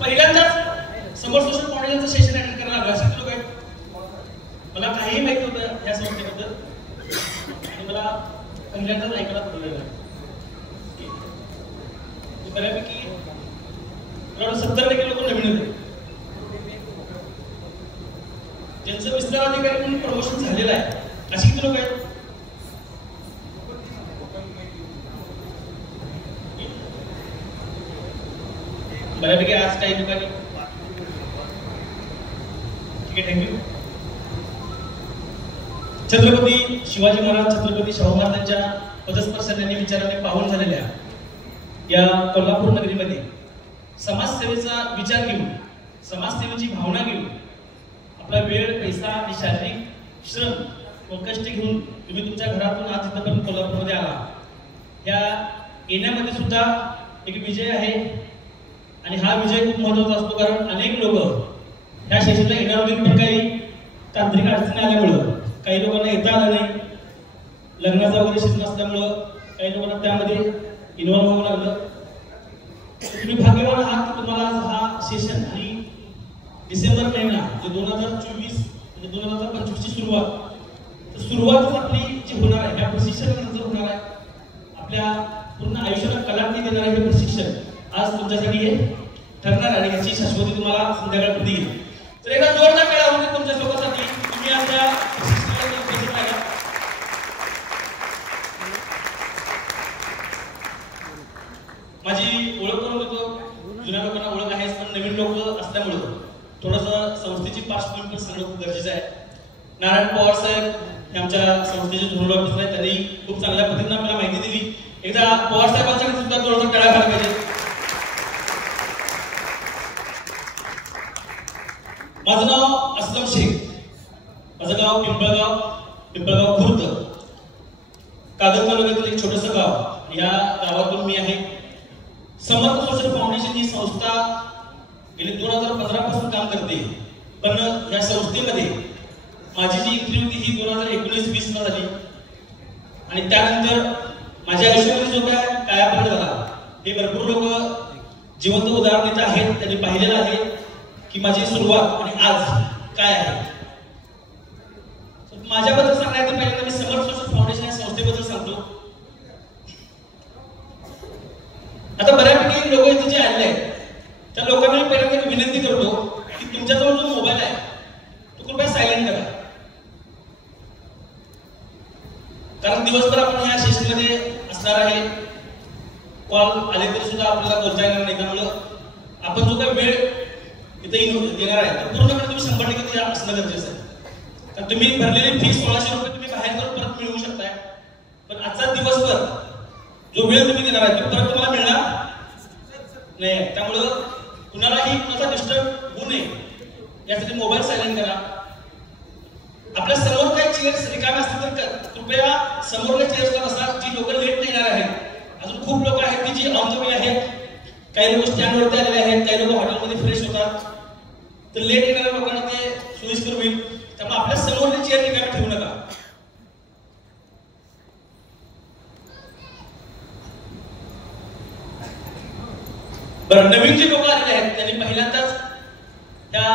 पहिल्यांदाच समोर social फाउंडेशनचं session attend करायला लागलं. असे लोक आहेत, मला काहीही माहिती होतं या संस्थेबद्दल आणि मला पहिल्यांदाच ऐकायला पडलेलं आहे. बऱ्यापैकी 70% लोक नवीन होते, ज्यांचं विस्तार अधिकारी म्हणून प्रमोशन झालेलं आहे. अशी किती लोक आहेत? बऱ्यापैकी आज काही लोकांनी. ठीक आहे, थँक्यू. छत्रपती शिवाजी महाराज, छत्रपती शाहू महाराजांच्या पदस्पर्शाने विचाराने पावन झालेल्या या कोल्हापूर नगरीमध्ये समाजसेवेचा विचार घेऊन, समाजसेवेची भावना घेऊन, आपला वेळ, पैसा आणि शारीरिक श्रम व कष्ट घेऊन तुम्ही तुमच्या घरातून आज इथपर्यंत कोल्हापूरमध्ये आला. या येण्यामध्ये सुद्धा एक विजय आहे आणि हा विजय खूप महत्त्वाचा असतो, कारण अनेक लोक ह्या सेशनला येणार होते, पण काही तांत्रिक अडचणी आल्यामुळं काही लोकांना येता आलं नाही. लग्नाचा वगैरे सीझन असल्यामुळं काही लोकांना त्यामध्ये इन्व्हॉल्व व्हावं लागलं. तुम्ही भाग्यवान आहात की तुम्हाला आज हा सेशन आणि डिसेंबर महिना जे 2024 म्हणजे 2025 ची सुरुवात आपली जी होणार आहे, त्या प्रशिक्षणानंतर होणार आहे. आपल्या पूर्ण आयुष्याला कलाटणी देणार आहे हे प्रशिक्षण आज तुमच्यासाठी हे ठरणार आणि याची शाश्वती तुम्हाला संध्याकाळपर्यंत येईल. तर एकदा जोरदार टाळ्या होते तुमच्या सोबतसाठी. तुम्ही आज या प्रशिक्षणाला उपस्थित राहिला. माझी ओळख करून देतो. जुन्या लोकांना ओळख आहेच, पण नवीन लोक असल्यामुळं थोडंसं संस्थेची पार्श्वभूमी पण सांगणं खूप गरजेचं आहे. नारायण पवार साहेब हे आमच्या संस्थेचे झोनल ऑफिसर आहेत. त्यांनी खूप चांगल्या पद्धतीने आपल्याला माहिती दिली. एकदा पवार साहेबांसाठी सुद्धा जोरदार टाळ्या व्हायला पाहिजे. माझं नाव असलम शेख, माझं गाव पिंपळगाव खुर्द, कागद तालुक्यातील एक छोटंसं गाव. या गावातून मी आहे. समर्थ सोशल फाउंडेशन ही संस्था गेली 2015 पासून काम करते, पण या संस्थेमध्ये माझी जी एंट्री होती ही 2019-20 ला झाली आणि त्यानंतर माझ्या आयुष्यामध्ये जो काय कायापालट झाला हे भरपूर लोक जिवंत उदाहरण इथे आहेत. त्यांनी पाहिलेलं आहे की माझी सुरुवात आणि आज काय आहे. माझ्याबद्दल सांगायचं पहिल्यांदा मी समर्थ सोशल फाउंडेशन या संस्थेबद्दल सांगतो. आता बऱ्यापैकी लोक इथे जे आलेले आहेत त्या लोकांना पहिल्यांदा विनंती करतो की तुमच्याजवळ जो मोबाईल आहे तो कृपया सायलेंट करा, कारण दिवसभर आपण ह्या सेशनमध्ये असणार आहे. कॉल आले तरी सुद्धा आपल्याला बोलता येणार नाही. त्यामुळं आपण जो काही वेळ इथे येणार आहे तर पूर्णपणे तुम्ही 100% असणं गरजेचं आहे. कारण तुम्ही भरलेली फी 1600 रुपये तुम्ही बाहेर जाऊन परत मिळवू शकताय, पण आजचा दिवसभर जो वेळ तुम्ही देणार आहे तो परत तुम्हाला मिळणार नाही. त्यामुळं कुणालाही कुणाचा डिस्टर्ब होऊ नये यासाठी मोबाईल सायलेंट करा. आपल्या समोर काही चेअर्स रिकाम्या असतील तर कृपया समोरच्या चेअर्सला बसा. जी लोक लेट नाही येणार आहेत, अजून खूप लोक आहेत की जी ऑन द वे आहेत. काही लोक स्टँडवरती आलेले आहेत, काही लोक हॉटेलमध्ये फ्रेश होतात. तर लेट येणाऱ्या लोकांना ते सोयीस्कर होईल. त्यामुळे आपल्या समोरची चेअर रिकामी ठेवू नका. बरं, नवीन जे लोक आलेले आहेत त्यांनी पहिल्यांदाच त्या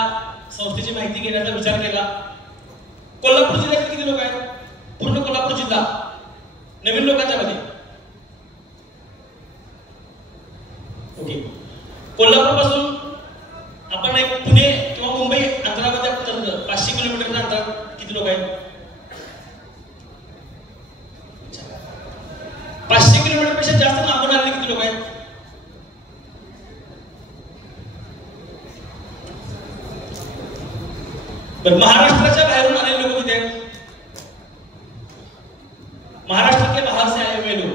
संस्थेची माहिती घेण्याचा विचार केला. कोल्हापूर जिल्ह्यात किती लोक आहेत? पूर्ण कोल्हापूर जिल्हा नवीन लोकांच्या मध्ये. ओके, कोल्हापूर पासून आपण एक पुणे किंवा मुंबई अंतरामध्ये 500 किलोमीटरचं अंतर. किती लोक आहेत? 500 किलोमीटर पेक्षा जास्त लांबून आलेले किती लोक आहेत? महाराष्ट्राच्या बाहेरून आलेले लोक किती आहेत? महाराष्ट्र के बाहर से आए हुए लोग,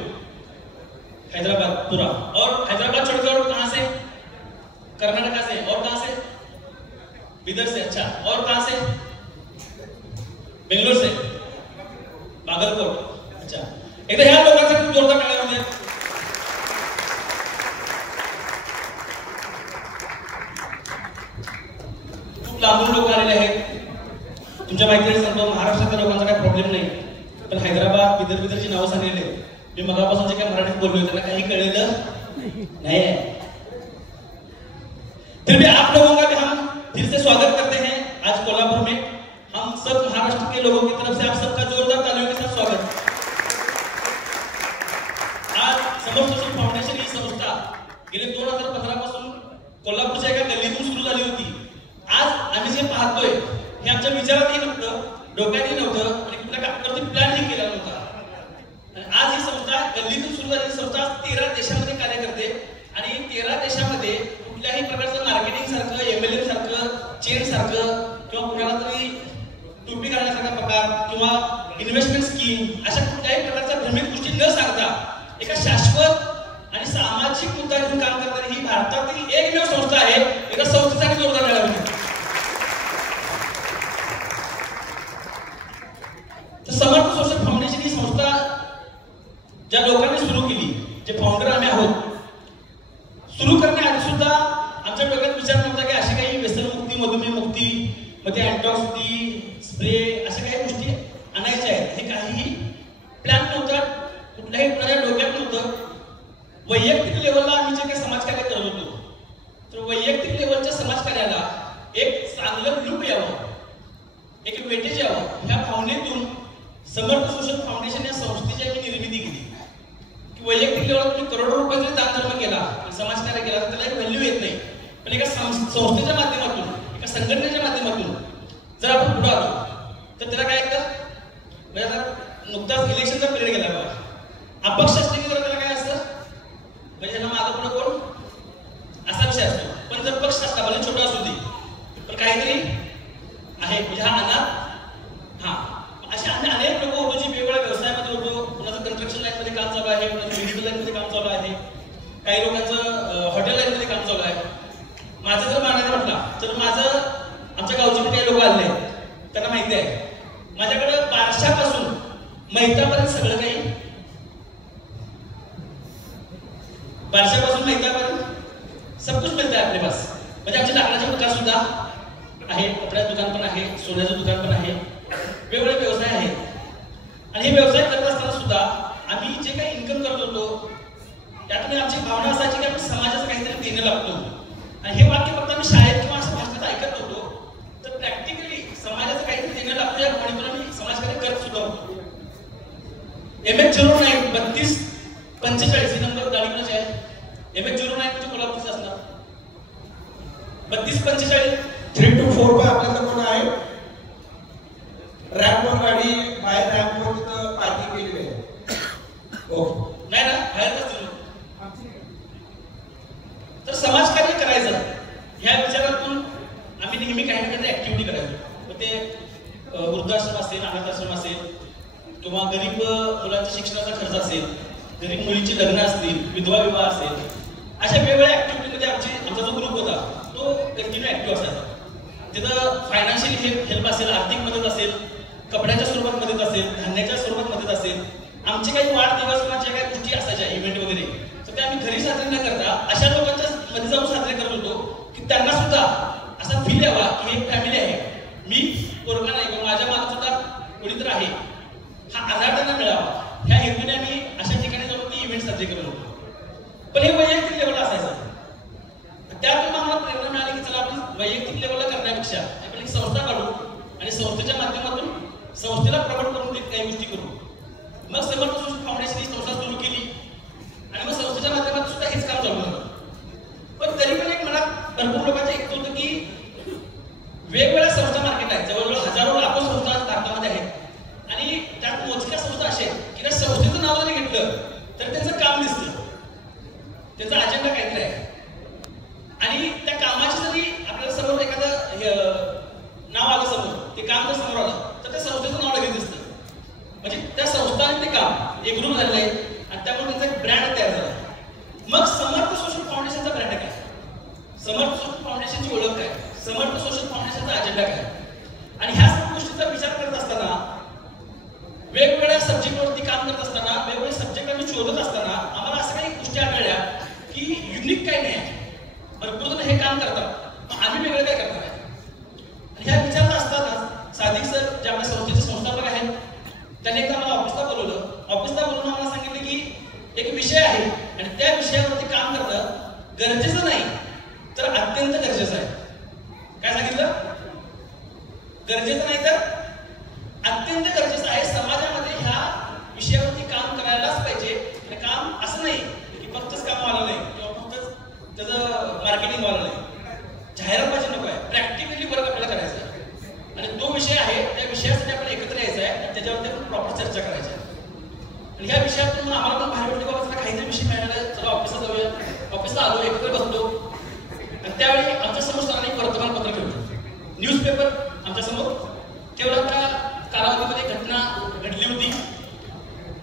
हैदराबाद पूरा. और हैदराबाद छोड़कर कहां से? कर्नाटका से. और कहां से? बिदर से. अच्छा, और कहां से? बेंगलोर से, बागलकोट. अच्छा, एकदा ह्या लोकांसाठी जोरदार टाळ्या होऊ द्या. खूप लांबून लोक आलेले आहेत. तुमच्या माहितीने सांगतो, महाराष्ट्रातल्या लोकांचा काही प्रॉब्लेम नाही, पण हैदराबाद विदर्भची नावं सांगितले, मी मगापासून जे काय मराठीत बोललोय त्यांना काही कळलेलं नहीं है। फिर भी आप लोगों का भी हम फिर से स्वागत करते हैं आज कोल्हापुर में। हम सब महाराष्ट्र के लोगों की तरफ से आप सबका जोरदार तालियों के साथ स्वागत। आज समर्थ सोशल फाउंडेशन ही संस्था गेले 2015 पासून कोल्हापूरच्या एका गल्लीतून सुरू झाली होती। आज आम्ही जे पाहतोय हे आमच्या विचारातही नव्हतं, डोक्यातही नव्हतं आणि कुठल्या कामावरती प्लॅनही केला नव्हता। आज ही संस्था गल्लीतून सुरू झालेली संस्था 13 देशांमध्ये कार्य करते आणि 13 देशांमध्ये कुठल्याही प्रकारचं मार्केटिंग सारखं, एमएलएम सारखं, चेन सारखं किंवा कुणाला तरी टोपी घालण्यासारखा प्रकार किंवा इन्व्हेस्टमेंट स्कीम अशा कुठल्याही प्रकारच्या भ्रमित गोष्टी न सांगता एका शाश्वत आणि सामाजिक मुद्दा घेऊन काम करणारी ही भारतातील एकमेव संस्था आहे। एका संस्थेसाठी जोरदार मिळावी। तर समर्थ सोशल फाउंडेशन ही संस्था ज्या लोकांनी सुरू केली, जे फाउंडर आम्ही आहोत, सुरू करण्याआधी सुद्धा आमच्या डोक्यात विचार नव्हता की अशी काही व्यसनमुक्ती, मधुमेहमुक्ती, मग ते अँटॉक्सिटी स्प्रे अशा काही गोष्टी आणायच्या आहेत। हे काहीही प्लॅन नव्हता, कुठल्याही कुणाच्या डोक्यात नव्हतं। वैयक्तिक लेवलला आम्ही जे काही समाजकार्य करत होतो, तर वैयक्तिक लेवलच्या समाजकार्याला एक चांगलं लूक यावं, एक वेटेज यावं, ह्या भावनेतून समर्थ सोशल फाउंडेशन या संस्थेची आम्ही निर्मिती केली। की वैयक्तिक लेवलला तुम्ही करोडो रुपये जरी दानधर्म केला, समाजकार्य केला, तर त्याला एक व्हॅल्यू येत नाही। पण एका संस्थेच्या माध्यमातून, एका संघटनेच्या माध्यमातून जर आपण पुढे आलो तर त्याला काय येतं, म्हणजे आता नुकताच इलेक्शनचा पिरियड गेला बघा, अपक्ष असले की जरा त्याला काय असतं, म्हणजे त्यांना मागं पुढे कोण असा विषय असतो। पण जर पक्ष असला, भले छोटा असू दे, पण काहीतरी आहे, म्हणजे हा अनाथ, हा अशा अनेक लोक होतो जे वेगवेगळ्या व्यवसायामध्ये होतो। कुणाचं कन्स्ट्रक्शन लाईन मध्ये काम चालू आहे, कुणाचं मेडिकल लाईन मध्ये काम चालू आहे, काही लोकांचं हॉटेल लाईन मध्ये काम चालू आहे। माझं जर मानायचं म्हटलं तर माझं आमच्या गावचे काही लोक आले त्यांना माहिती आहे, माझ्याकडे बारशापासून मैतापर्यंत सगळं काही, बारशापासून मैतापर्यंत सब कुछ मिळतं आपले पास। म्हणजे आमचे लाकडाचे दुकान सुद्धा आहे, कपड्याचं दुकान पण आहे, सोन्याचं दुकान पण आहे, वेगवेगळे व्यवसाय आहेत। आणि हे व्यवसाय करत असताना सुद्धा आम्ही जे काही इन्कम करत होतो त्यातून आमची भावना असायची की आपण समाजाचं काहीतरी देणं लागतो। आणि हे वाक्य फक्त आम्ही शाळेत किंवा असं भाषणात ऐकत होतो, तर प्रॅक्टिकली समाजाचं काहीतरी देणं लागतो या भावनेतून आम्ही समाजकार्य करत सुद्धा होतो। MH09 3245 ही नंबर गाडी कोणाची आहे? MH09 म्हणजे कोल्हापूरचं असणार। 3245 324 आपल्याकडे कोण आहे? रॅम्पवर गाडी, बाहेर रॅम्पवर तिथं पार्किंग केलेली आहे। ओके, नाही ना, बाहेरच दिलो। तर समाजकार्य करायचं ह्या विचारातून आम्ही नेहमी काही ना काहीतरी ऍक्टिव्हिटी करायचो। मग ते वृद्धाश्रम असेल, अनाथाश्रम असेल, किंवा गरीब मुलांच्या शिक्षणाचा खर्च असेल, गरीब मुलींची लग्न असतील, विधवा विवाह असेल, अशा वेगवेगळ्या ऍक्टिव्हिटीमध्ये आमचा जो ग्रुप होता तो कंटिन्यू ऍक्टिव्ह असायचा। तिथं फायनान्शियल हेल्प असेल, आर्थिक मदत असेल, कपड्याच्या स्वरूपात मदत असेल, धान्याच्या स्वरूपात मदत असेल, आमचे काही वाढदिवस किंवा ज्या काही गोष्टी असायच्या इव्हेंट वगैरे, तर ते आम्ही घरी साजरे न करता अशा लोकांच्या मध्ये जाऊन साजरे करत होतो की त्यांना सुद्धा असा फील यावा की एक फॅमिली आहे, मी पोरगा नाही किंवा माझ्या मागे सुद्धा कोणीतरी आहे, हा आधार त्यांना मिळावा। ह्या हेतूने आम्ही अशा ठिकाणी जाऊन ती इव्हेंट साजरे करत होतो। पण हे वैयक्तिक लेवलला असायचं। त्यातून आम्हाला प्रेरणा मिळाली की चला आपण वैयक्तिक लेवलला करण्यापेक्षा आपण एक संस्था काढू आणि संस्थेच्या माध्यमातून संस्थेला प्रमोट करून काही गोष्टी करू। मग समर्थ सोशल फाउंडेशन ही संस्था सुरू केली आणि मग संस्थेच्या माध्यमातून सुद्धा हेच काम चालू झालं। पण तरी पण एक मनात भरपूर लोकांचं एक होतं की वेगवेगळ्या संस्था मार्केट आहेत, जवळजवळ हजारो लाखो संस्था भारतामध्ये आहेत आणि त्यात मोजक्या संस्था अशा आहेत की त्या संस्थेचं नाव जरी घेतलं तर त्यांचं काम दिसतं, त्यांचा अजेंडा काहीतरी आहे। आणि त्या कामाची जरी आपल्याला समोर एखादं नाव आलं समोर, ते काम जर समोर आलं तर त्या संस्थेचं नाव लगेच दिसतं। म्हणजे त्या संस्था आणि ते काम एकरूप झालेलं आहे आणि त्यामुळे त्यांचा एक ब्रँड तयार झाला। मग समर्थ सोशल फाउंडेशनचा ब्रँड काय, समर्थ सोशल फाउंडेशनची ओळख काय, समर्थ सोशल फाउंडेशनचा अजेंडा काय, आणि ह्या सर्व गोष्टींचा विचार करत असताना, वेगवेगळ्या सब्जेक्टवरती काम करत असताना, वेगवेगळे सब्जेक्ट आम्ही शोधत असताना आम्हाला असं काही गोष्टी आढळल्या की युनिक काही नाही आहे। भरपूर जण हे काम करतात, आम्ही वेगळं काय करणार आहे। आणि ह्या विचारात असताना सादिक सर जे आपल्या संस्थेचे संस्थापक आहेत त्यांनी एकदा मला ऑफिसला बोलवलं आणि ह्या विषयातून मग आम्हाला पण बाहेर वाटलं बाबा काहीतरी विषय मिळाला, चला ऑफिसला जाऊया. ऑफिसला आलो, एकत्र बसलो आणि त्यावेळी आमच्या समोर सरांनी वर्तमानपत्र ठेवलं, न्यूजपेपर आमच्या समोर तेवढा त्या कालावधीमध्ये घटना घडली होती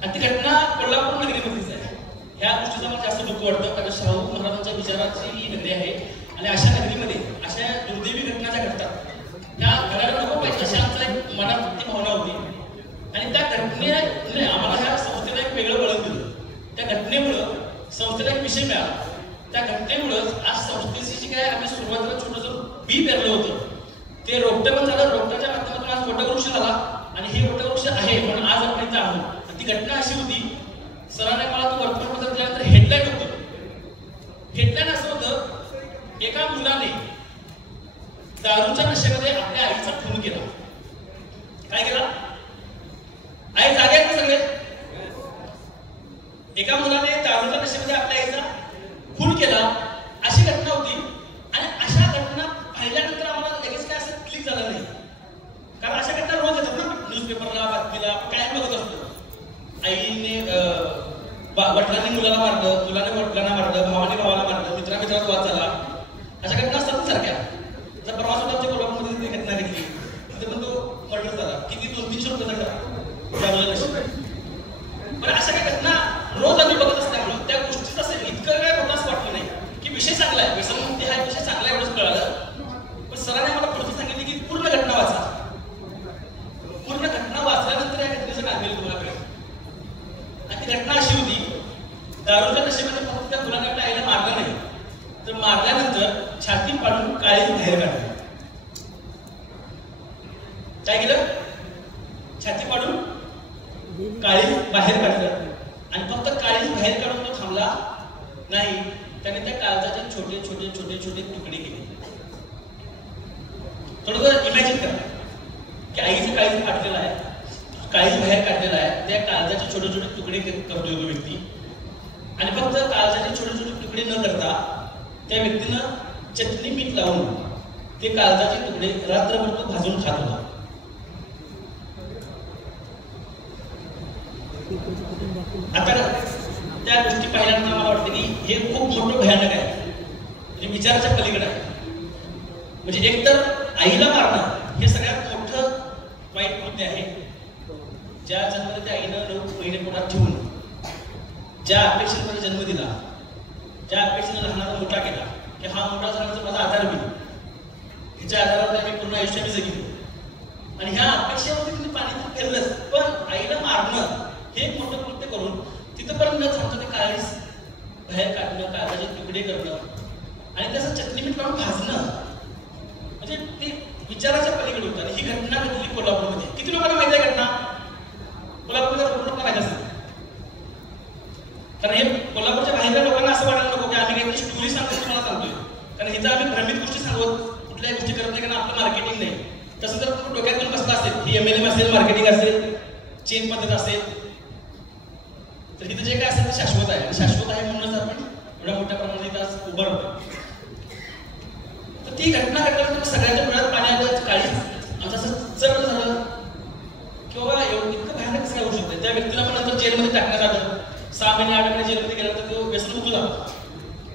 आणि ती घटना कोल्हापूर नगरीमध्येच आहे. ह्या गोष्टीचं मला जास्त दुःख वाटतं, कारण शाहू महाराजांच्या विचाराची ही नगरी आहे आणि अशा नगरीमध्ये अशा दुर्दैवी घटना ज्या घडतात त्या घडायला नको पाहिजे अशी आमच्या एक मनात ती भावना होती. आणि त्या घटनेने आम्हाला ह्या संस्थेला एक वेगळं वळण दिलं. त्या घटनेमुळं संस्थेला एक विषय मिळाला. त्या घटनेमुळं आज संस्थेची जी काय आम्ही सुरुवातीला छोटंसं बी पेरलं होतं ते रोपटं पण झालं. रोपट्याच्या माध्यमातून आज वटवृक्ष झाला आणि हे वटवृक्ष आहे म्हणून आज आपण इथं आहोत. ती घटना अशी होती, सरांनी मला तो वर्तमानपत्र दिल्यानंतर हेडलाईन होतं. हेडलाईन असं होतं, एका मुलाने दारूच्या नशेमध्ये आपल्या आईचा खून केला. काय केला? आई जागे आहेत ना सगळे? एका मुलाने दारूच्या नशेमध्ये आपल्या आईचा खून केला अशी घटना होती. आणि अशा घटना पाहिल्यानंतर आम्हाला लगेच काय असं क्लिक झालं नाही, कारण अशा घटना रोज येतात ना न्यूजपेपरला, बातमीला, काय बघत असतो. आईने वडिलांनी मुलाला मारलं, मुलाने वडिलांना मारलं, भावाने भावाला मारलं, मित्रात वाद झाला, अशा घटना असतात सारख्या. जर प्रवास होता आमच्या कोल्हापूरमध्ये ती घटना घेतली तिथे पण तो मर्डर झाला, किती 200-300 रुपये झाला. पण अशा काही घटना रोज आम्ही बघत असल्यामुळं त्या गोष्टीचं असं इतकं काय मोठं असं वाटलं नाही की विषय चांगला आहे, व्यसनमुक्ती हा विषय चांगला आहे एवढंच कळालं. पण सरांनी आम्हाला पुढे सांगितले की पूर्ण घटना वाचा. पूर्ण घटना वाचल्यानंतर या घटनेचं काय तुम्हाला कळेल. आणि ती घटना अशी होती, दारूच्या नशेमध्ये फक्त त्या मुलाने आपल्या आईला मारलं नाही, तर मारल्यानंतर छाती पाडून काळीज बाहेर काढली. काय केलं? छाती पाडून काळीज बाहेर काढलं. आणि फक्त काळीज बाहेर काढून तो थांबला नाही, त्याने त्या काळजाचे छोटे छोटे छोटे छोटे तुकडे केले. थोडं इमॅजिन करा की आईचं काळीज काढलेलं आहे, काळीज बाहेर काढलेला आहे, त्या काळजाचे छोटे छोटे तुकडे करतोय तो व्यक्ती. आणि फक्त काळजाचे छोटे छोटे तुकडे न करता त्या व्यक्तीनं चटणी मीठ लावून ते काळजाचे तुकडे रात्रभर तो भाजून खात होता. आता त्या गोष्टी पाहिल्यानंतर मला वाटतं की हे खूप मोठं भयानक आहे, म्हणजे विचाराच्या पलीकडे आहे. म्हणजे एकतर आईला मारणं हे सगळ्यात मोठं वाईट कृत्य आहे. ज्या जन्माला त्या आईनं 9 महिने पोटात ठेवून ज्या अपेक्षेने जन्म दिला, ज्या अपेक्षेने लहानाचा मोठा केला की हा मोठा झाल्याचा माझा आधार होईल, तिच्या आधारावर मी पूर्ण आयुष्य मी जगितो, आणि ह्या अपेक्षेवरती तुम्ही पाणी फिरलंच. पण आईला मारणं हे एक मोठं कृत्य करून तिथंपर्यंत न थांबता ते काळीज बाहेर काढणं, काळजाचे तुकडे करणं आणि त्याचं चटणी मीठ लावून भाजणं, म्हणजे ते विचाराच्या पलीकडे होतं. आणि ही घटना घडली कोल्हापूरमध्ये. किती लोकांना माहिती आहे घटना? कोल्हापूरमध्ये लोकांना माहिती असेल, कारण हे कोल्हापूरच्या बाहेरच्या लोकांना असं वाटायला नको की आम्ही काहीतरी स्टोरी सांगतो तुम्हाला सांगतोय, कारण हिचं आम्ही भ्रमित गोष्टी सांगत कुठल्याही गोष्टी करत नाही, कारण आपलं मार्केटिंग नाही. तसं जर तुम्ही डोक्यात घेऊन बसला असेल ही MLM असेल, मार्केटिंग असेल, चेन पद्धत असेल, तर इथं जे काय असेल ते शाश्वत आहे. शाश्वत आहे म्हणूनच आपण एवढ्या मोठ्या प्रमाणात इथं आज उभं राहतो. तर ती घटना घडल्यानंतर सगळ्यांच्या डोळ्यात पाणी आलं, काळीज आमचं असं चढ झालं की बाबा एवढं इतकं भयानक कसं काय होऊ शकतं. त्या व्यक्तीला पण नंतर जेलमध्ये टाकण्यात आलं. 6 महिने 8 महिने जेलमध्ये गेल्यानंतर तो व्यसनमुक्त झाला.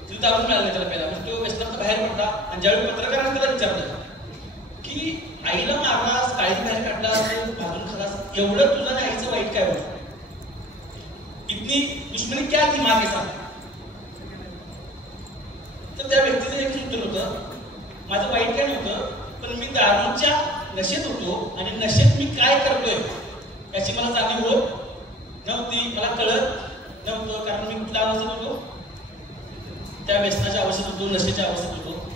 तिथे दारू मिळालं नाही त्याला पहिला, म्हणजे तो व्यसनात बाहेर पडला. आणि ज्यावेळी पत्रकारांनी त्याला विचारलं की आईला मारलास, काळीज बाहेर काढलास, भाजून खालास, एवढं तुझं आणि आईचं वाईट काय होतं, इतनी दुश्मनी क्या थी माँ के साथ? तर त्या व्यक्तीचं एक उत्तर होतं, माझं वाईट काय नव्हतं, पण मी दारूच्या नशेत होतो आणि नशेत मी काय करतोय याची मला जाणीव होत नव्हती, मला कळत नव्हतं, कारण मी कुठल्या अवस्थेत होतो, त्या व्यसनाच्या अवस्थेत होतो, नशेच्या अवस्थेत होतो.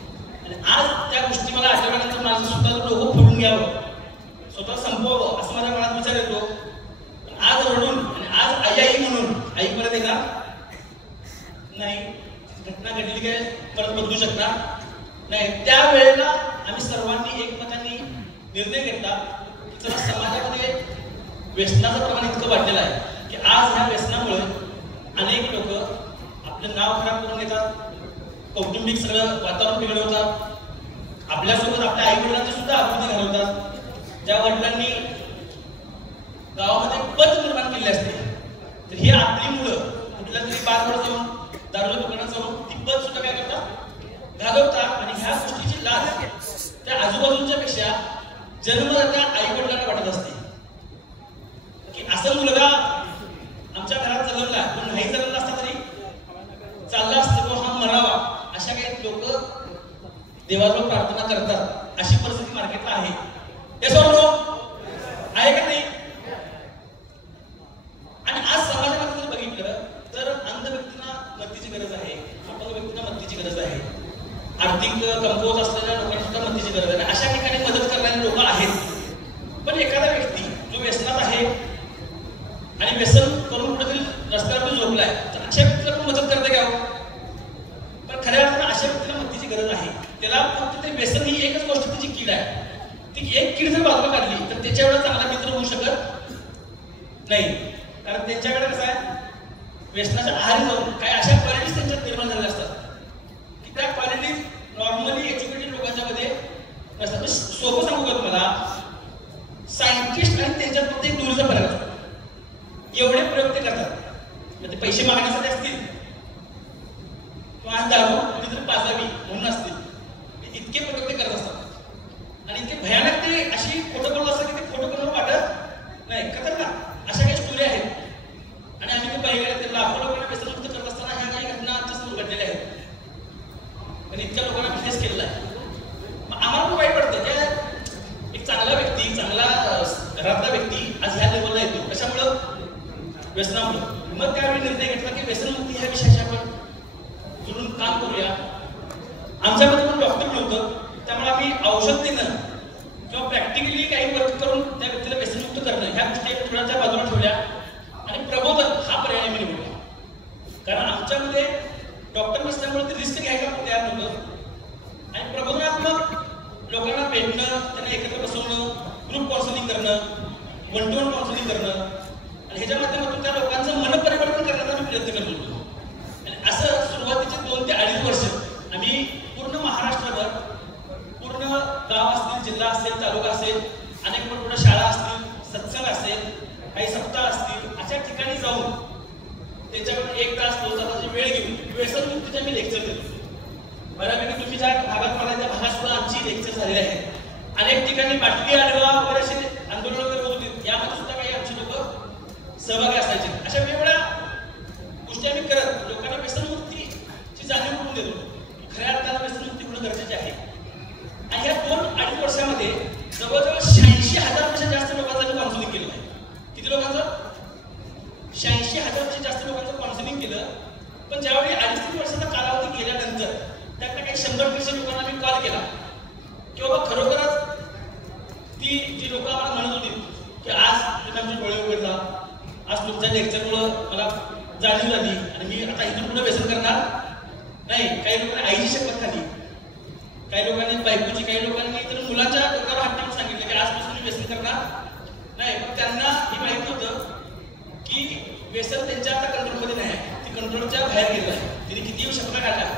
आणि आज त्या गोष्टी मला आठवल्यानंतर माझं स्वतःचं डोकं फोडून घ्यावं, स्वतः संपवावं असं माझ्या मनात विचार येतो. आज रडून आणि आज आई म्हणून आई परत येणार नाही. घटना घडली काय परत बदलू शकणार नाही. त्यावेळेला आम्ही सर्वांनी एकमताने निर्णय घेतला की चला, समाजामध्ये व्यसनाचं प्रमाण इतकं वाढलेलं आहे की आज ह्या व्यसनामुळे अनेक लोक आपलं नाव खराब करून घेतात, कौटुंबिक सगळं वातावरण बिघडवतात, आपल्यासोबत आपल्या आई वडिलांची सुद्धा आकृती घालवतात. ज्या वडिलांनी गावामध्ये पद निर्माण केले असते तर ही बारावर जाऊन दारूच्या दुकानात जाऊन ती पद सुद्धा काय करतात घालवतात आणि ह्या गोष्टीची लाज त्या आजूबाजूच्या पेक्षा जन्मदात्या आई वडिलांना वाटत असते की असा मुलगा आमच्या घरात जन्मला पण नाही जन्मला असता तरी चालला असतं तो हा मरावा अशा काही लोक देवाजवळ प्रार्थना करतात अशी परिस्थिती मार्केटला आहे आहे का नाही आणि आज समाजामध्ये जर बघितलं तर अंध व्यक्तींना मदतीची गरज आहे अपंग व्यक्तींना मदतीची गरज आहे आर्थिक कमकुवत असलेल्या लोकांना सुद्धा मदतीची गरज आहे अशा ठिकाणी मदत करणारे लोक आहेत पण एखादा व्यक्ती जो व्यसनात आहे आणि व्यसन करून कुठेतरी रस्त्यावर झोपलाय तर अशा व्यक्तीला पण मदत करता घ्यावं पण खऱ्या अर्थानं अशा व्यक्तीला मदतीची गरज आहे त्याला फक्त ते व्यसन ही एकच गोष्ट त्याची कीड आहे ती एक कीड जर बाजूला काढली तर त्याच्या एवढा चांगला मित्र होऊ शकत नाही कारण त्यांच्याकडे कसं आहे व्यसनाच्या आहारी जाऊन काही अशा क्वालिटीज त्यांच्यात निर्माण झालेल्या असतात की त्या क्वालिटीज नॉर्मली एज्युकेटेड लोकांच्या मध्ये नसतात सोपं सांगू का तुम्हाला सायंटिस्ट आणि त्यांच्यात फक्त एक दूरचा फरक असतो एवढे प्रयोग ते करतात ते पैसे मागण्यासाठी असतील किंवा दारू कुठेतरी पाजावी म्हणून असतील इतके प्रयोग ते करत असतात आणि इतके भयानक ते अशी खोटं बोलत असतात की ते खोटं बोलून वाटत नाही खतरनाक अशा काही स्टोरी आहेत आणि आम्ही ते पाहिजे ते लाखो लोकांना व्यसनमुक्त करत असताना ह्या काही घटना आमच्या समोर घडलेल्या आहेत पण इतक्या लोकांना फेस केलेला आहे आम्हाला पण वाईट पडतं की एक चांगला व्यक्ती चांगला घरातला व्यक्ती आज ह्या लेवलला येतो कशामुळं व्यसनामुळं मग त्यावेळी निर्णय घेतला की व्यसनमुक्ती ह्या विषयाशी आपण जुळून काम करूया आमच्यामध्ये पण डॉक्टर नव्हतं त्यामुळे आम्ही औषध देणं किंवा प्रॅक्टिकली काही वर्क करून त्या व्यक्तीला व्यसनमुक्त करणं ह्या गोष्टी थोड्याच्या बाजूला ठेवल्या आणि प्रबोधन हा पर्याय आम्ही निवडला कारण आमच्यामध्ये डॉक्टर नसल्यामुळे ते रिस्क घ्यायला तयार नव्हतं आणि प्रबोधनात्मक लोकांना भेटणं त्यांना एकत्र बसवणं ग्रुप काउन्सिलिंग करणं वन टू वन काउन्सिलिंग करणं आणि ह्याच्या माध्यमातून त्या लोकांचं मन परिवर्तन करण्याचा आम्ही प्रयत्न करत होतो आणि असं सुरुवातीचे 2 ते 2.5 वर्ष आम्ही पूर्ण महाराष्ट्रभर पूर्ण गाव असतील जिल्हा असेल तालुका असेल अनेक मोठमोठ्या शाळा असतील सत्संग असेल काही सप्ताह असतील अशा ठिकाणी जाऊन त्यांच्याकडून 1 तास 2 तासाची वेळ घेऊन व्यसनमुक्तीचे आम्ही लेक्चर देतो बऱ्यापैकी तुम्ही ज्या भागात मला त्या भागात सुद्धा आमची लेक्चर झालेले आहेत अनेक ठिकाणी बाटली आडवा वगैरे असे आंदोलन वगैरे होत होती यामध्ये सुद्धा काही आमची लोक सहभागी असायचे अशा वेगवेगळ्या गोष्टी आम्ही करत लोकांना व्यसनमुक्तीची जाणीव करून देतो खऱ्या अर्थानं व्यसनमुक्ती होणं गरजेचे आहे आणि या 2-2.5 वर्षामध्ये जवळजवळ 86,000 पेक्षा जास्त लोकांचं आम्ही काउन्सिलिंग केलं आहे किती लोकांचं 86,000 पेक्षा जास्त लोकांचं काउन्सिलिंग केलं पण ज्यावेळी 2.5-3 वर्षाचा कालावधी गेल्यानंतर त्यातल्या काही 100 लोकांना आम्ही कॉल केला की बाबा खरोखरच ती जी लोक आम्हाला म्हणत होती की आज तुम्ही आमचे डोळे उघडला आज तुमच्या लेक्चरमुळं मला जाणीव झाली आणि मी आता इथून पुढे व्यसन करणार नाही काही लोकांनी आईची शपथ खाली काही लोकांनी बायकोची काही लोकांनी तर मुलाच्या डोक्यावर हात टाकून सांगितलं की आजपासून मी व्यसन करणार नाही पण त्यांना हे माहिती होतं की व्यसन त्यांच्या आता कंट्रोलमध्ये नाही ती कंट्रोलच्या बाहेर गेलं आहे तिने कितीही शपथ काढल्या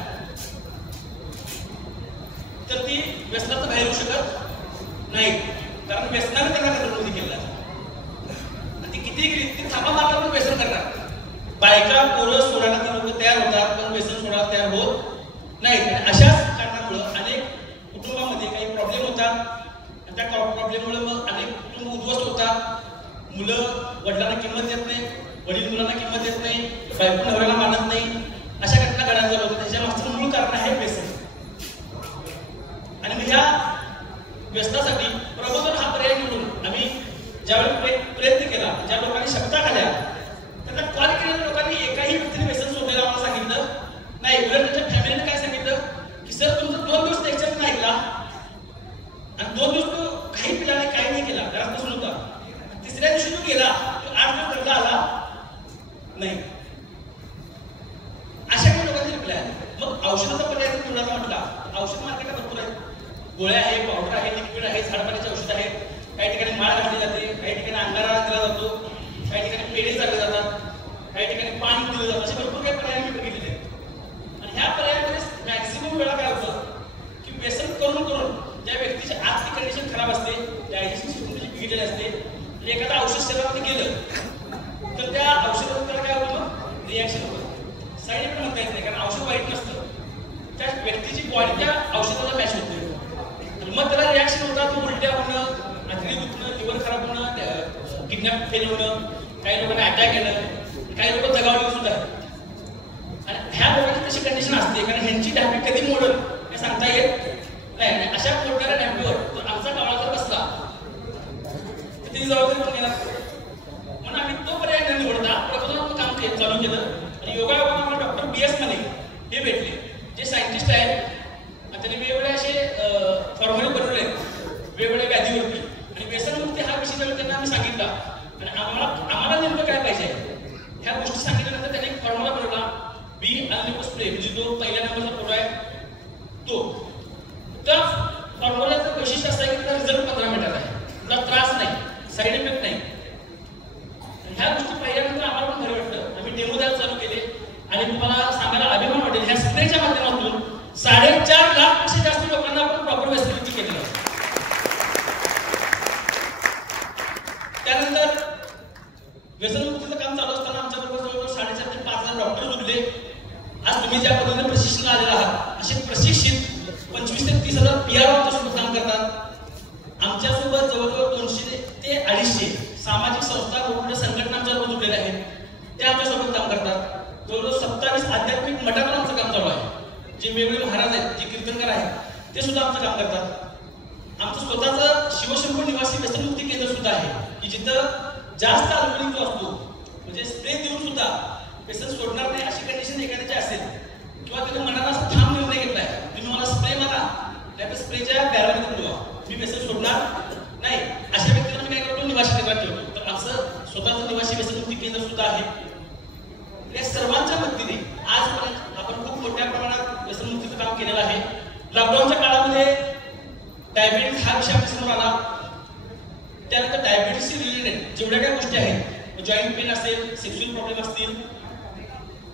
तर ती व्यसनात बाहेर येऊ शकत नाही कारण व्यसनाने त्यांना कंट्रोलमध्ये केलेलं आहे ती किती गेली ती थांबा मारला पण व्यसन करणार बायका पोरं सोडायला ती लोक तयार होतात पण व्यसन सोडायला तयार होत नाही अशाच कारणामुळे अनेक कुटुंबामध्ये काही प्रॉब्लेम होतात आणि त्या प्रॉब्लेममुळे मग अनेक कुटुंब उद्ध्वस्त होतात मुलं वडिलांना किंमत देत नाही वडील मुलांना किंमत देत नाही बायको नवऱ्याला मानत नाही अशा घटना घडायला चालू होतात त्याच्या मागचं मूळ कारण आहे व्यसन आणि मग ह्या व्यसनासाठी प्रबोधन हा पर्याय निवडून आम्ही ज्यावेळी प्रयत्न केला ज्या लोकांनी शब्दा खाल्या त्यांना कॉल केलेल्या लोकांनी एकाही व्यक्तीने व्यसन सोडलेलं आम्हाला सांगितलं नाही उलट त्यांच्या फॅमिलीने काय सांगितलं की सर तुमचं 2 दिवस लेक्चर नाही ऐकला आणि 2 दिवस तो काही पिला नाही काही नाही केला घरात बसून होता 3ऱ्या दिवशी तो गेला तो 8 दिवस घरला आला नाही अशा काही लोकांचे रिप्लाय आले मग औषधाचा पर्याय निवडायचा म्हटला औषध मार्केटला भरपूर आहे गोळ्या आहे पावडर आहे लिक्विड आहे झाडपाल्याचे औषध आहेत काही ठिकाणी माळ घातली जाते काही ठिकाणी अंगारा दिला जातो काही ठिकाणी पेढे चालले जातात काही ठिकाणी पाणी दिलं जातं असे भरपूर काही पर्याय मी बघितलेले आणि ह्या पर्यायामध्ये मॅक्सिमम वेळा काय होतं की व्यसन करून ज्या व्यक्तीची आर्थिक कंडिशन खराब असते डायजेशन सिस्टम त्याची बिघडलेली असते एखादा औषध सेवामध्ये गेलं तर त्या औषधावर त्याला काय होतं रिॲक्शन होतं साईड इफेक्ट म्हणता येत नाही, कारण औषध वाईट नसतं, त्या व्यक्तीची बॉडी त्या औषधाला मॅच होते. मग त्याला रिॲक्शन होतात, उलट्या होणं, आतडी दुखणं, लिव्हर खराब होणं, किडनॅप फेल होणं, काही लोकांना अटॅक येणं, काही लोक जगावली सुद्धा. आणि ह्या लोकांची तशी कंडिशन असते, कारण ह्यांची डॅम्पी कधी मोडल हे सांगता येत नाही. आणि अशा मोडणाऱ्या डॅम्पीवर जर आमचा कावळा जर बसला तर तिची जबाबदारी कोण घेणार? म्हणून आम्ही तो पर्याय न निवडता प्रबोधनात्मक काम चालू केलं. आणि योगायोगाने आम्हाला डॉक्टर BS माने हे भेटले, जे सायंटिस्ट आहेत. त्यांनी वेगवेगळे असे फॉर्म्युले बनवले वेगवेगळ्या व्याधीवरती. आणि व्यसनमुक्ती हा विषय जर त्यांना आम्ही सांगितला आणि आम्हाला नेमकं काय पाहिजे ह्या गोष्टी सांगितल्यानंतर त्यांनी एक फॉर्म्युला बनवला, बी अनलिको स्प्रे, म्हणजे जो पहिल्या नंबरचा फोटो आहे तो. त्या फॉर्म्युलाचं वैशिष्ट्य असं आहे की त्याचा रिझल्ट 15 मिनिटात आहे, तुला त्रास नाही, साईड इफेक्ट नाही. ह्या गोष्टी पाहिल्यानंतर आम्हाला पण बरं वाटलं. आम्ही डेमो द्यायला चालू केले आणि तुम्हाला सांगायला अभिमान वाटेल, ह्या स्प्रेच्या माध्यमातून 4.5 लाखपेक्षा जास्त लोकांना आपण प्रॉपर व्यसनमुक्ती केलेलं आहे. त्यानंतर व्यसनमुक्तीचं काम चालू असताना आमच्याबरोबर जवळजवळ 4,500 ते 5,000 डॉक्टर जुळले. आज तुम्ही ज्या पद्धतीने प्रशिक्षण आलेला आहात असे प्रशिक्षित 25,000 ते 30,000 PR आमच्यासोबत काम करतात. आमच्यासोबत जवळजवळ 200 ते 250 सामाजिक संस्था, मोठमोठ्या संघटना आमच्याबरोबर जुळलेल्या आहेत, ते आमच्यासोबत काम करतात. जवळजवळ 27 आध्यात्मिक मठावर आमचं काम चालू आहे. जे वेगवेगळे महाराज आहेत, जे कीर्तनकार आहेत, ते सुद्धा आमचं काम करतात. आमचं स्वतःचं शिवशंभू निवासी व्यसनमुक्ती केंद्र सुद्धा आहे, की जिथं जास्त अल्कोहोलिक जो असतो, म्हणजे स्प्रे देऊन सुद्धा व्यसन सोडणार नाही अशी कंडिशन एखाद्याची असेल, किंवा त्याने मनाला असा ठाम निर्णय घेतलाय, तुम्ही मला स्प्रे मारा नाही तर स्प्रेच्या बॅरलमध्ये बुडवा, मी व्यसन सोडणार नाही, अशा व्यक्तीला मी काय करतो, निवासी केंद्रात ठेवतो. तर आमचं स्वतःचं निवासी व्यसनमुक्ती केंद्र सुद्धा आहे. या सर्वांच्या मदतीने आजपर्यंत आपण खूप मोठ्या प्रमाणात व्यसनमुक्तीचं काम केलेलं आहे. लॉकडाऊनच्या काळामध्ये डायबिटीज हा विषय समोर आला. त्यानंतर डायबिटीसशी रिलेटेड जेवढ्या काही गोष्टी आहेत, जॉईंट पेन असेल, सेक्शुअल प्रॉब्लेम असतील,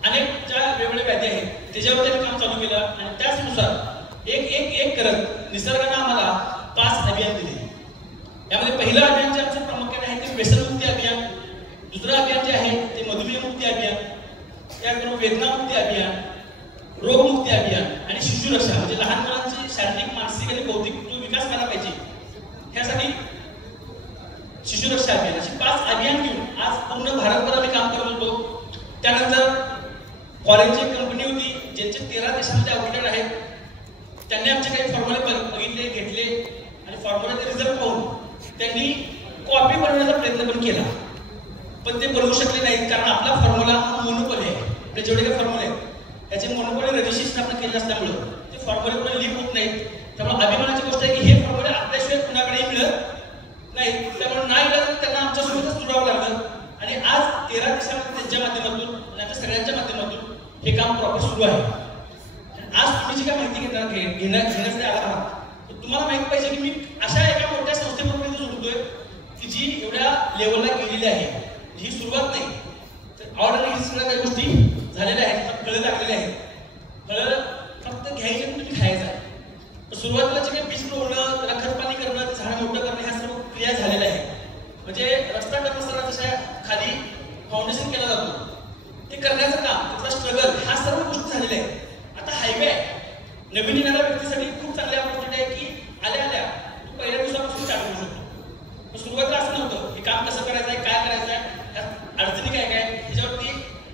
अनेक ज्या वेगवेगळ्या व्याधी आहेत त्याच्यावर त्यांनी काम चालू केलं. आणि त्याचनुसार एक करत निसर्गाने आम्हाला 5 अभियान दिले. यामध्ये पहिलं अभियान जे आमचं प्रामुख्याने आहे ते व्यसनमुक्ती अभियान, दुसरं अभियान जे आहे ते मधुमेहमुक्ती अभियान, त्यानंतर वेदनामुक्ती अभियान, रोगमुक्ती अभियान आणि शिशुरक्षा, म्हणजे लहान मुलांची शारीरिक, मानसिक आणि बौद्धिक जो विकास झाला पाहिजे ह्यासाठी शिशुरक्षा अभियान, अशी 5 अभियान घेऊन आज पूर्ण भारतभर आम्ही काम करत होतो. त्यानंतर फॉरेनची एक कंपनी होती ज्यांचे 13 देशांमध्ये आउटलेट आहेत, त्यांनी आमचे काही फॉर्म्युले बघितले, घेतले आणि फॉर्म्युलाचे रिझल्ट पाहून त्यांनी कॉपी बनवण्याचा प्रयत्न पण केला, पण ते बनवू शकले नाहीत, कारण आपला फॉर्म्युला हा मोनोपोली आहे. आपले जेवढे काही फॉर्म्युले आहेत त्याचे मोनोपोली रजिस्ट्रेशन आपण केलं असल्यामुळं ते फॉर्म्युले पुढे लीक होत नाहीत. त्यामुळे अभिमानाची गोष्ट आहे की हे फॉर्म्युले आपल्याशिवाय कुणाकडेही मिळत नाही. त्यामुळे नाही मिळत त्यांना आमच्यासोबतच जुळावं लागलं. आणि आज 13 देशांमध्ये त्यांच्या माध्यमातून आणि आमच्या सगळ्यांच्या माध्यमातून हे काम प्रॉपर सुरू आहे. आज तुम्ही जी काय माहिती घेण्यासाठी आला आहात, तुम्हाला माहिती पाहिजे की मी अशा एका मोठ्या संस्थेबरोबर जोडतोय की जी एवढ्या लेवलला गेलेली आहे. ही सुरुवात नाही, तर ऑर्डर ही सगळ्या काही गोष्टी झालेल्या आहेत, फळं लागलेल्या आहेत. फळं फक्त घ्यायचे आणि तुम्ही खायचं आहे. तर सुरुवातीला जे काही बीज रोवणं, त्याला खतपाणी करणं, झाड मोठं करणं, ह्या सर्व क्रिया झालेल्या आहेत. म्हणजे रस्ता करताना जशा खाली फाउंडेशन केला जातो ते करण्याचं काम, त्याचा स्ट्रगल, ह्या सर्व गोष्टी झालेल्या आहेत. आता हायवे आहे, नवीन येणाऱ्या व्यक्तीसाठी खूप चांगली ऑपॉर्च्युनिटी आहे की आल्या तू पहिल्या दिवसापासून स्टार्ट करू शकतो. सुरुवातीला असं नव्हतं, हे काम कसं करायचं आहे, काय करायचं आहे, अडचणी काय काय, ह्याच्यावरती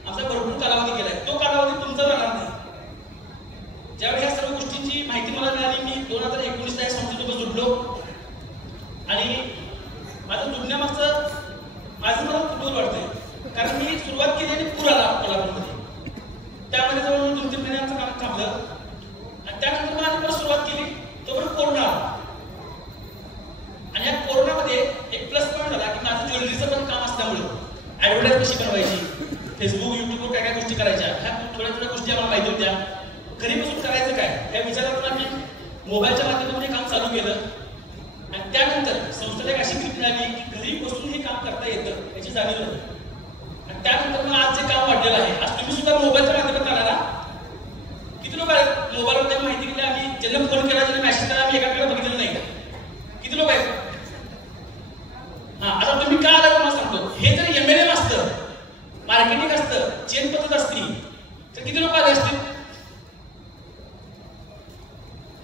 आमचा भरपूर कालावधी गेलाय. तो कालावधी तुमचा राहणार नाही. ज्यावेळी ह्या सर्व गोष्टींची माहिती मला मिळाली, मी 2019 या संस्थेसोबत जुडलो आणि माझं जुडण्यामागचं मला कुतूहल वाटतंय, कारण मी सुरुवात केली आणि पूर आला कोल्हापूरमध्ये. त्यामध्ये जवळ 2-3 महिने आमचं काम थांबलं आणि त्यानंतर मग आम्ही सुरुवात केली, तोपर्यंत कोरोना आला. आणि या कोरोनामध्ये एक प्लस पॉईंट झाला की माझं ज्वेलरीचं पण काम असल्यामुळं ऍडव्हर्टाईज कशी बनवायची, फेसबुक, युट्यूबवर काय काय गोष्टी करायच्या, ह्या थोड्या गोष्टी आम्हाला माहिती होत्या. घरी बसून करायचं काय या विचारातून आम्ही मोबाईलच्या माध्यमातून हे काम चालू केलं. आणि त्यानंतर संस्थेला एक अशी ग्रीप मिळाली की घरी बसून हे काम करता येतं याची जाणीव झाली. आणि त्यानंतर मग आज जे काम वाढलेलं आहे, आज तुम्ही सुद्धा मोबाईलच्या माध्यमातून आला ना, किती लोक आहेत मोबाईलवर माहिती घेतली, आम्ही ज्यांना फोन केला, ज्यांना मेसेज केला, आम्ही एकाकडे बघितलेलं नाही, किती लोक आहेत. आता तुम्ही का आला मला सांगतो, हे जर MLM असतं, मार्केटिंग असतं, चेन पद्धत असती, तर किती लोक आले असतील?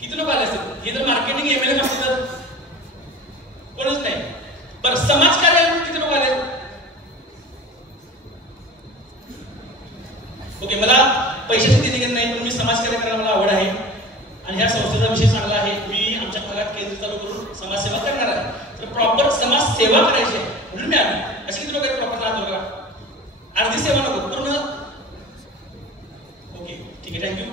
किती लोक आले असतील? हे जर मार्केटिंग एमएलए असतील तर कोणच नाही. बरं, समाज कार्यालय किती लोक आले? ओके, मला पैशाची देणगी नाही, पण मी समाजकार्य करायला मला आवड आहे आणि ह्या संस्थेचा विषय चांगला आहे. मी आमच्या भागात केंद्र चालू करून समाजसेवा करणार आहे. तर प्रॉपर समाजसेवा करायची आहे म्हणून मी आलो. अशी किती लोक आहेत प्रॉपर राहतो बघा? अर्धी सेवा नको, पूर्ण. ओके, ठीक आहे, थँक्यू.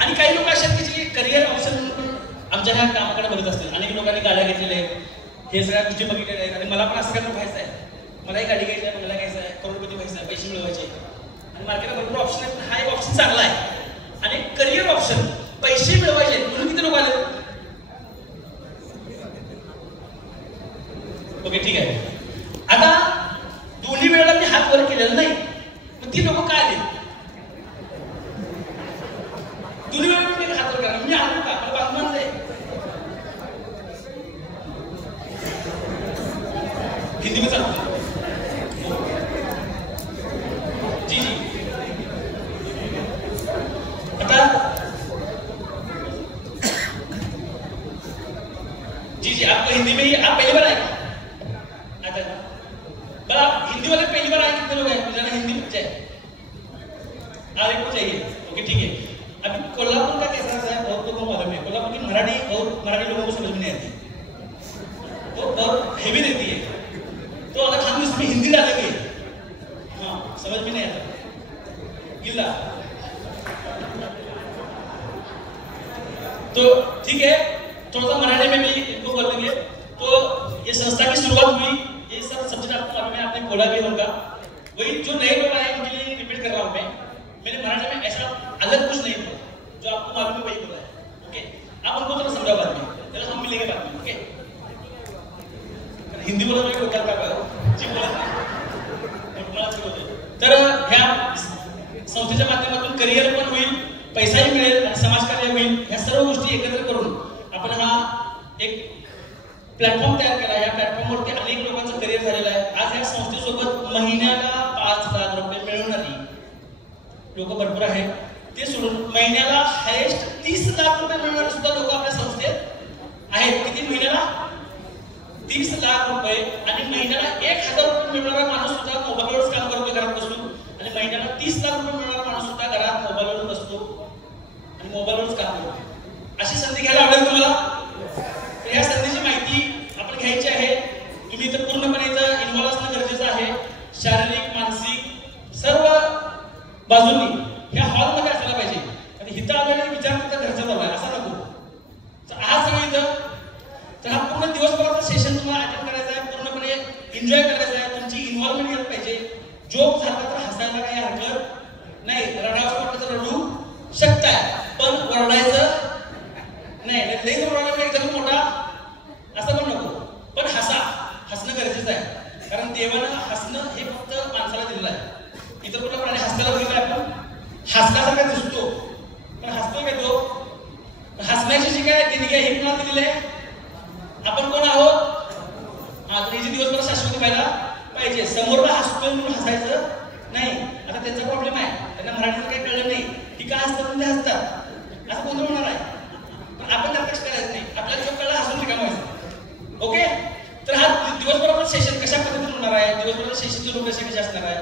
आणि काही लोक असे आहेत की जे करिअर ऑप्शन म्हणून आमच्या ह्या कामाकडे बघत असतील. अनेक लोकांनी गाड्या घेतलेल्या आहेत, हे सगळ्या गोष्टी बघितलेल्या आहेत. आणि मला पण असं काय व्हायचं आहे, मलाही गाडी घ्यायची आहे, मला घ्यायचं आहे, करोडपती व्हायचं आहे, पैसे मिळवायचे. आणि मार्केटला भरपूर ऑप्शन आहेत, पण हा एक ऑप्शन चांगला आहे. आणि करिअर ऑप्शन, पैसे मिळवायचे म्हणून किती लोक आले? ओके, ठीक आहे. आता दोन्ही वेळेला मी हात वर केलेला नाही, मग ती लोक काय आले? दोन्ही वेळेला मी हात वर केला, मी आलो का? मला बांधून आहे. हिंदी में चालतो जी जी. आता जी जी, आपको हिंदी में ही आप पहली बार आए? आता बस आप हिंदी वाले पहली बार आए? कितने लोग हैं? जरा हिंदी में चाहिए, और एक को चाहिए. ओके, ठीक है. अभी कोल्हापुर का कैसा है? बहुत लोगों को मालूम है कोल्हापुर की मराठी, और मराठी लोगों को समझ में नहीं आती, तो बहुत हेवी रहती है. तो अगर हम इसमें हिंदी डालेंगे, हाँ, समझ में नहीं आता. गिल्ला, तो ठीक है, थोड़ा सा मराठी में भी इनको बोल देंगे. तो ये संस्था की शुरुआत हुई, ये सब सब्जेक्ट आपको मालूम है, आपने बोला भी होगा. वही जो नए लोग आए उनके लिए रिपीट कर रहा हूँ मैं. मैंने मराठी में ऐसा अलग कुछ नहीं बोला, जो आपको मालूम है वही बोला है. ओके, आप उनको थोड़ा समझा बाद में, चलो हम मिलेंगे बाद में. ओके, हिंदी बोला नाही डोक्यात टाका, जी बोलत नाही तुम्हाला शिकवतो. तर ह्या संस्थेच्या माध्यमातून करिअर पण होईल, पैसाही मिळेल आणि समाजकार्य होईल. ह्या सर्व गोष्टी एकत्र करून आपण हा एक प्लॅटफॉर्म तयार केला. या प्लॅटफॉर्मवरती अनेक लोकांचं करिअर झालेलं आहे. आज या संस्थेसोबत महिन्याला 5 लाख रुपये मिळवणारी लोक भरपूर आहेत. ते सोडून महिन्याला हायेस्ट 30 लाख रुपये मिळणारे सुद्धा लोक आपल्या संस्थेत आहेत. किती महिन्याला? 30 लाख रुपये. आणि महिन्याला 1000 रुपये मिळणारा माणूस सुद्धा मोबाईलवरच काम करतो घरात बसून. आणि महिन्याला 30 लाख रुपये मिळणारा माणूस सुद्धा घरात मोबाईलवर बसतो आणि मोबाईलवरच काम करतो. अशी संधी घ्यायला आवडेल तुम्हाला? तर या संधीची माहिती आपण घ्यायची आहे. तुम्ही इथं पूर्णपणे इथं इन्व्हॉल्व असणं गरजेचं आहे. शारीरिक, मानसिक सर्व बाजूंनी ह्या हॉलमध्ये असायला पाहिजे. आणि इथं आलेले विचार करता घरचा चालू आहे असा नको. तर आज सगळं इथं, तर हा पूर्ण दिवसभराचा सेशन तुम्हाला अटेंड करायचा आहे, पूर्णपणे एन्जॉय करायचा आहे. तुमची इन्व्हॉल्वमेंट यायला पाहिजे. जोक झाला तर हसायला काही हरकत नाही, रडायचं वाटलं तर रडू शकताय, पण ओरडायचं नाही. लई ओरडायला एकदम मोठा असं पण नको, पण हसणं गरजेचं आहे. कारण देवानं हसणं हे फक्त माणसाला दिलेलं आहे. इतर कुठला प्राणी हसताना बघितलं आपण? हसण्यासारखा दिसतो, पण हसतो काय तो? हसण्याची जी काय देणगी आहे हे कुणाला दिलेली आहे? आपण कोण आहोत? आता हिची दिवसभर शाश्वती व्हायला पाहिजे. समोरला हसतोय म्हणून हसायचं नाही. आता त्यांचा प्रॉब्लेम आहे, त्यांना मराठीचं काही कळलं नाही. ती का हसतात म्हणजे हसतात, असं कोणतं होणार आहे? पण आपण त्यात कष्ट करायचं नाही, आपल्याला जो कळलं हसून रिकाम व्हायचं. ओके, तर हा दिवसभराचं सेशन कशा पद्धतीने होणार आहे, दिवसभराच्या सेशनचे लोक कसे असणार आहे,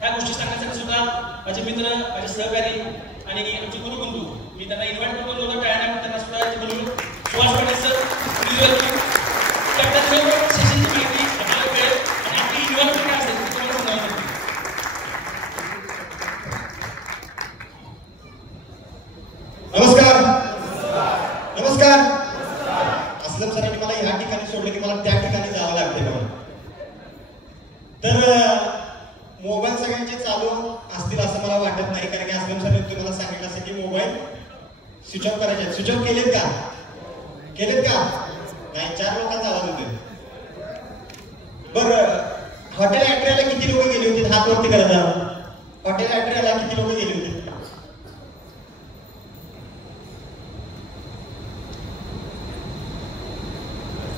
ह्या गोष्टी सांगण्यासाठी सुद्धा माझे मित्र, माझे सहकारी आणि आमचे गुरुबंधू, मी त्यांना इन्व्हाइट करतो. लोक टाळ्या त्यांना सुद्धा बोलू. सुहास पाटील सर, सेशनची माहिती आपल्याला कळेल आणि आपली इन्व्हॉल्वमेंट काय असेल ते तुम्हाला समजावून सांगतो. नमस्कार. नमस्कार. असलम सरांनी मला ह्या ठिकाणी सोडलं की मला त्या ठिकाणी जावं लागते बघा. तर मोबाईल सगळ्यांचे चालू असतील असं मला वाटत नाही, कारण की असलम सरांनी तुम्हाला सांगितलं असं की मोबाईल स्विच ऑफ करायचे. स्विच ऑफ केलेत का? केलेत का? नाही, 4 लोकांचा आवाज होते. बरं, हॉटेल ॲट्रियाला किती लोक गेले होते? हात वरती करा. हॉटेल ॲट्रियाला किती लोक गेले होते?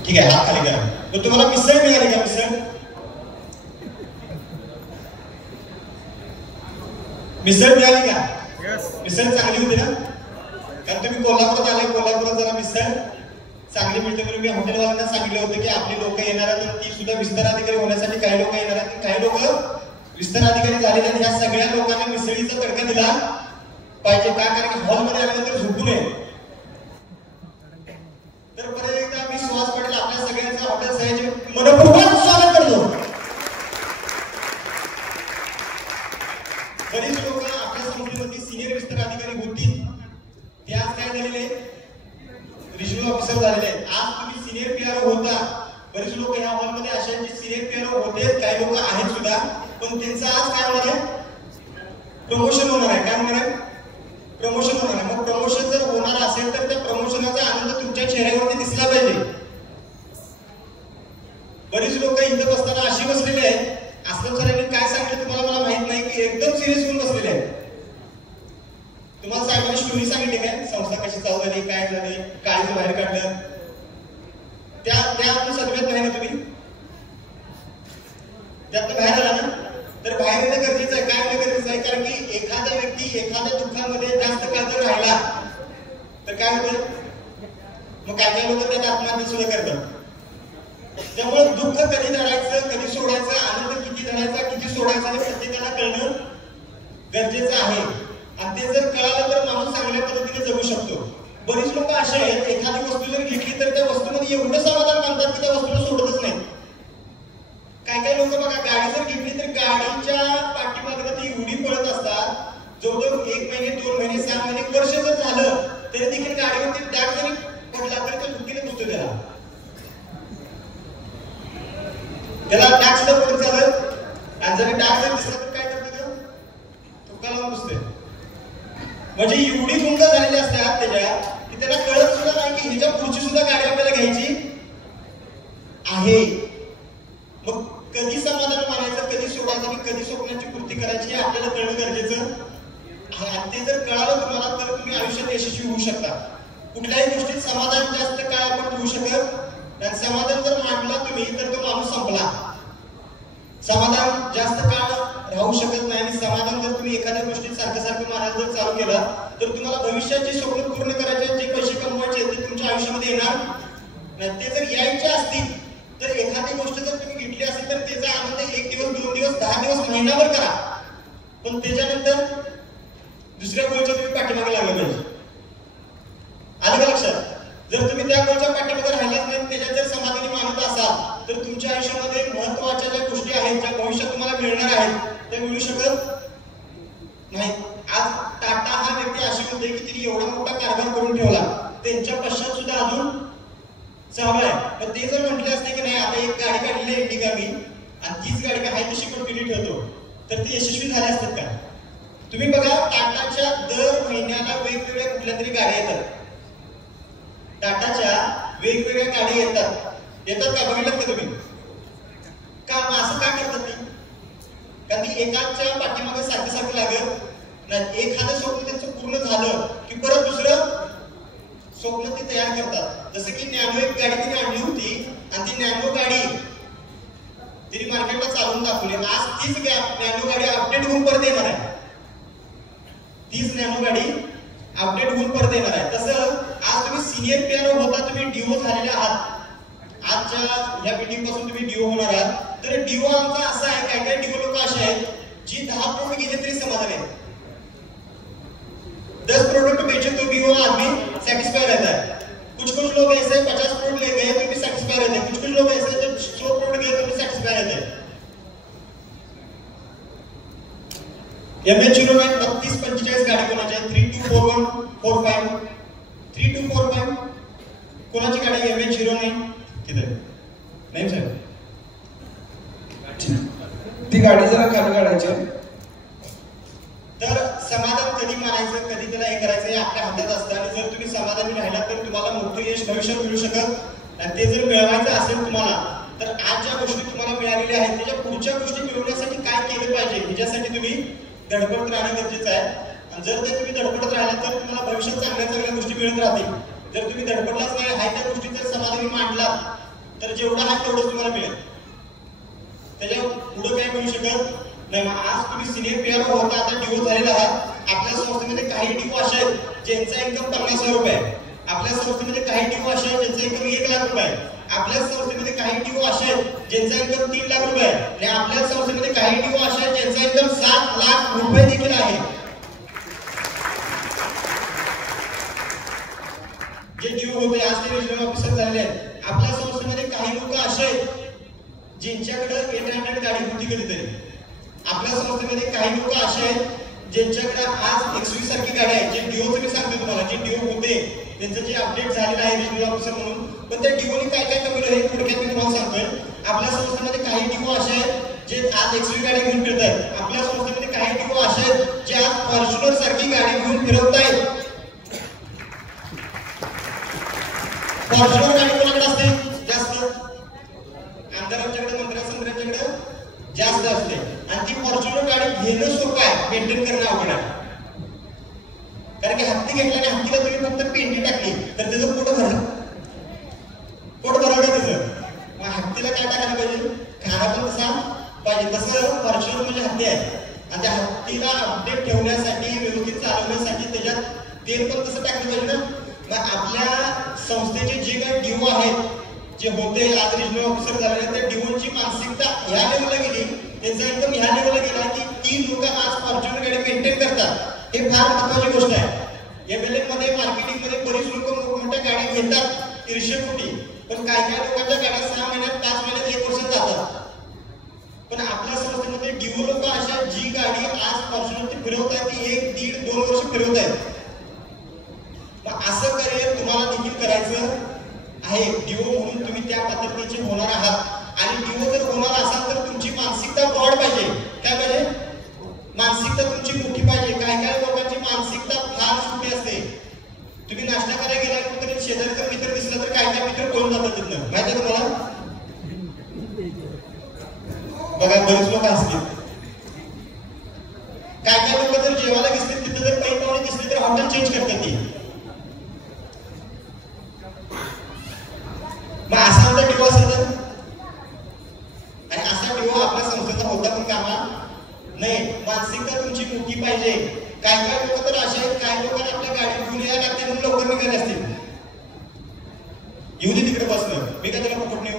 ठीक आहे, हात खाली करा. तर तुम्हाला मिसळ मिळाली का? मिसळ मिसळ मिळाली का? मिसळ चांगली होती ना? कारण तुम्ही कोल्हापुरात आले, कोल्हापुरात जरा मिसळ चांगली मिळते म्हणून मी हॉटेलवाल्यांना सांगितलं होतं की आपली लोक येणार आहेत, ती सुद्धा विस्तार अधिकारी होण्यासाठी काही लोक येणार आहेत, काही लोक विस्तार अधिकारी झाले, आणि ह्या सगळ्या लोकांना मिसळीचा तडका दिला पाहिजे का? कारण की हॉलमध्ये आल्यानंतर झोपू नये. तर परत एकदा मी सुहास पाटील आपल्या सगळ्यांचं हॉटेल सह्याचे मनपूर्वक स्वागत करतो. बरीच लोक आपल्या संस्थेमध्ये सिनियर विस्तार अधिकारी होती, ते आज काय झालेले रिजनल ऑफिसर झालेले आहेत. आज तुम्ही सिनियर पीआरओ होता. बरेच लोक या हॉलमध्ये असे जे सिनियर पीआरओ होते, काही लोक आहेत सुद्धा, पण त्यांचं आज काय होणार आहे? प्रमोशन होणार आहे. काय होणार आहे? प्रमोशन होणार आहे. मग प्रमोशन जर होणार असेल तर त्या प्रमोशनाचा आनंद तुमच्या चेहऱ्यावरती दिसला पाहिजे. बरीच लोक इथं बसताना अशी बसलेली आहेत, असलम सरांनी काय सांगितलं तुम्हाला मला माहित नाही, की एकदम सिरियस होऊन बसलेले आहेत. तुम्हाला साहेबांनी स्टोरी सांगितली काय? संस्था कशी चालू झाली, काय झाले, काळीचं बाहेर काढलं, त्या सगळ्यात नाही ना तुम्ही? त्यातनं बाहेर आला ना? तर बाहेर येणं गरजेचं आहे. काय येणं गरजेचं आहे? कारण की एखादा व्यक्ती एखाद्या दुःखामध्ये जास्त काळ जर राहिला तर काय होतं? मग काय लोक त्यात आत्महत्या सुद्धा करतात. त्यामुळे दुःख कधी धरायचं, कधी सोडायचं, आनंद किती धरायचा, किती सोडायचा हे प्रत्येकाला कळणं गरजेचं आहे. आणि ते जर कळालं तर माणूस चांगल्या पद्धतीने जगू शकतो. बरीच लोक असे आहेत, एखादी वस्तू जर घेतली तर त्या वस्तूमध्ये एवढं समाधान मानतात की त्या वस्तूला सोडतच नाही. काय लोक बघा, गाडी जर घेतली तर गाडीच्या पाठीमागे ती एवढी पळत असतात, जवळजवळ 1 महिने 2 महिने 6 महिने वर्ष जर झालं तरी देखील गाडीवरती डाग जरी पडला तरी तो दुःखीने पुसतो त्याला डाग सुद्धा पडत झालं. आणि जरी डाग जर दिसला तर काय करतो? तुका लावून पुसते. म्हणजे एवढी गुंग झालेली असतात त्याच्या की त्याला कळत सुद्धा नाही की ह्याच्या पुढची सुद्धा गाडी आपल्याला घ्यायची आहे. मग कधी समाधान मानायचं, कधी सोडायचं आणि कधी स्वप्नाची पूर्ती करायची हे आपल्याला कळणं गरजेचं आहे. आणि ते जर कळालं तुम्हाला तर तुम्ही आयुष्यात यशस्वी होऊ शकता. कुठल्याही गोष्टीत समाधान जास्त काळ आपण ठेवू शकत आणि समाधान जर मांडला तुम्ही तर तो माणूस संपला. समाधान जास्त काळ राहू शकत नाही. आणि समाधान जर तुम्ही एखाद्या गोष्टीत सारखं मारायला जर चालू केला तर तुम्हाला भविष्यात जे स्वप्न पूर्ण करायचे, जे पैसे कमवायचे ते तुमच्या आयुष्यामध्ये येणार नाही. ते जर यायचे असतील तर एखादी गोष्ट जर तुम्ही घेतली असेल तर त्याचा आनंद 1 दिवस 2 दिवस 10 दिवस महिनाभर करा, पण त्याच्यानंतर दुसऱ्या गोष्टीच्या तुम्ही पाठीमागे लागलं पाहिजे. आलं का लक्षात? जर तुम्ही त्या गोष्टीच्या पाठीमागे राहिलाच नाही, त्याच्यात जर समाधानी मानत असाल तर तुमच्या आयुष्यामध्ये महत्वाच्या ज्या गोष्टी आहेत, ज्या भविष्यात तुम्हाला मिळणार आहेत त्या मिळू शकत नाही. आज टाटा हा व्यक्ती अशी होते की तिने एवढा मोठा कारभार करून ठेवला, त्यांच्या पश्चात सुद्धा अजून चालू आहे. पण ते जर म्हटले असते की नाही आता एक गाडी काढली आहे इंडिका मी आणि तीच गाडी काय आहे तशी कंटिन्यू ठेवतो, तर ते यशस्वी झाले असतात का? तुम्ही बघा, टाटाच्या दर महिन्याला वेगवेगळ्या कुठल्या तरी गाड्या येतात. टाटाच्या वेगवेगळ्या गाड्या येतात का? बघितलं का तुम्ही? का असं का करतात ती? कारण ती एकाच्या पाठीमागे सारखं लागत नाही. एखादं स्वप्न त्यांचं पूर्ण झालं की परत दुसरं स्वप्न ते तयार करतात. जसं की नॅनो एक गाडी तिने आणली होती आणि ती नॅनो गाडी तिने मार्केटला चालवून दाखवली. आज तीच नॅनो गाडी अपडेट होऊन परत येणार आहे. तीच नॅनो गाडी अपडेट होऊन परत येणार आहे. तसं आज तुम्ही सिनियर पीआरओ होता, तुम्ही डीओ झालेले आहात. आजच्या या मीटिंग पासून तुम्ही डीओ होणार आहात. तर डीओ आमचा असा आहे, काय डीओ लोक असे आहेत जी 10 प्रोडक्ट गेले तरी समाधान आहे. 10 प्रोडक्ट बेचे तो भी वो आदमी सेटिस्फाई रहता है. कुछ लोग ऐसे 50 प्रोडक्ट ले गए तो भी सेटिस्फाई रहते हैं. कुछ लोग ऐसे जब 100 प्रोडक्ट गए तो भी सेटिस्फाई रहते हैं. MH09 3245 गाडी कोणाची आहे? 324145 3245 कोणाची गाडी आहे? MH09 किती नाही साहेब, ती गाडी जरा खाली काढायची. तर समाधान कधी मानायचं, कधी त्याला हे करायचं हे आपल्या हातात असतं. आणि जर तुम्ही समाधानी राहिला तर तुम्हाला मोठं यश भविष्यात मिळू शकत. आणि ते जर मिळवायचं असेल तुम्हाला तर आज ज्या गोष्टी तुम्हाला मिळालेल्या आहेत त्याच्या पुढच्या गोष्टी मिळवण्यासाठी काय केलं पाहिजे ह्याच्यासाठी तुम्ही धडपडत राहणं गरजेचं आहे. आणि जर ते तुम्ही धडपडत राहिला तर तुम्हाला भविष्यात चांगल्या गोष्टी मिळत राहतील. जर तुम्ही धडपडलाच नाही, हाय त्या गोष्टी जर समाधानी मांडला तर जेवढा आहे तेवढंच तुम्हाला मिळेल. त्याच्या पुढे काय मिळू शकत नाही मग आज तुम्ही सिनियर पीआरओ होता, आता डीओ झालेला आहात. आपल्या संस्थेमध्ये काही डीओ असे आहेत ज्यांचा इन्कम 50,000 रुपये आहे. आपल्या संस्थेमध्ये काही डीओ असे आहेत ज्यांचा इन्कम 1 लाख रुपये आहे. आपल्या संस्थेमध्ये काही डीओ असे आहेत ज्यांचा इन्कम 3 लाख रुपये आहे. आणि आपल्या संस्थेमध्ये काही डीओ असे आहेत ज्यांचा इन्कम 7 लाख रुपये देखील आहे. जे डीओ होते आज ते रिजनल ऑफिसर झालेले आहेत. आपल्या संस्थेमध्ये काही लोक असे आहेत ज्यांच्याकडे 800 गाडी होती कधीतरी. आपल्या संस्थेमध्ये काही लोक असे आहेत ज्यांच्याकडे आज XV सारखी गाडी आहे. जे डीओचं मी सांगतो तुम्हाला, जे डीओ होते त्यांचं जे अपडेट झालेलं आहे रिजनल ऑफिसर म्हणून, पण त्या डीओनी काय काय कमी आहे थोडक्यात मी तुम्हाला सांगतोय. आपल्या संस्थेमध्ये काही डीओ असे आहेत जे आज XV गाडी घेऊन फिरत आहेत. आपल्या संस्थेमध्ये काही डीओ असे आहेत जे आज फॉर्च्युनर सारखी गाडी घेऊन फिरवत आहेत. फॉर्च्युनर गाडी कोणाकडे असते जास्त? आमदारांच्याकडे, मंत्र्यांच्याकडे जास्त असते. आणि ती फॉर्च्युनर गाडी घेणं सोपं आहे, मेंटेन करणं अवघड आहे. कारण की हत्ती घेतला आणि हत्तीला तुम्ही फक्त पेंटी टाकली तर त्याचं पोट भरलं त्याचं. मग हत्तीला काय टाकायला पाहिजे? खाना पण तसा पाहिजे. तसं फॉर्च्युनर म्हणजे हत्ती आहे. आणि त्या हत्तीला अपडेट ठेवण्यासाठी, व्यवस्थित चालवण्यासाठी त्याच्यात तेल पण तसं टाकलं पाहिजे ना. मग आपल्या संस्थेचे जे काही डीओ आहेत, जे होते आज रिजनल ऑफिसर झालेले, त्या डीओची मानसिकता ह्या लेवलला गेली, त्यांचा इन्कम ह्या लेवलला गेला की ती लोक आज फॉर्च्युनर गाडी मेंटेन करतात. हे फार महत्वाची गोष्ट आहे. MLM मध्ये, मार्केटिंग मध्ये बरीच लोक मोठमोठ्या गाड्या घेतात ईर्ष्येपोटी, पण काही लोकांच्या गाड्या 6 महिन्यात, 5 महिन्यात, 1 वर्षात जातात. पण आपल्या संस्थेमध्ये डीओ लोक अशा जी गाडी आज फॉर्च्युनर फिरवत आहेत ती 1, 1.5, 2 वर्ष फिरवत आहेत. असं करिअर तुम्हाला देखील करायचं आहे. डीओ म्हणून तुम्ही त्या पद्धतीचे होणार आहात. आणि डीओ जर होणार असाल तर तुमची मानसिकता ब्रॉड पाहिजे. काय पाहिजे? मानसिकता तुमची मोठी पाहिजे. काही लोकांची मानसिकता फार छोटी असते. तुम्ही नाश्ता करायला गेला कुठेतरी शेजारचा मित्र दिसला तर काय मित्र पळून जातात तिथनं, माहिती आहे तुम्हाला? बघा बरेच लोक असतील. काय लोक जर जेवायला दिसले, तिथं जर काही पाहुणे दिसले तर हॉटेल चेंज करतात ती. मग असा होता डीओ असेल तर, आणि असा डीओ आपल्या संस्थेचा होता पण कामा नाही. मानसिकता तुमची मोठी पाहिजे. काय लोक तर असे आहेत, काही लोकांना आपल्या गाडी घेऊन यायला लागते म्हणून लवकर निघाले असतील. येऊ दे तिकडे बसलं, मी काय त्याला पकड नेऊ.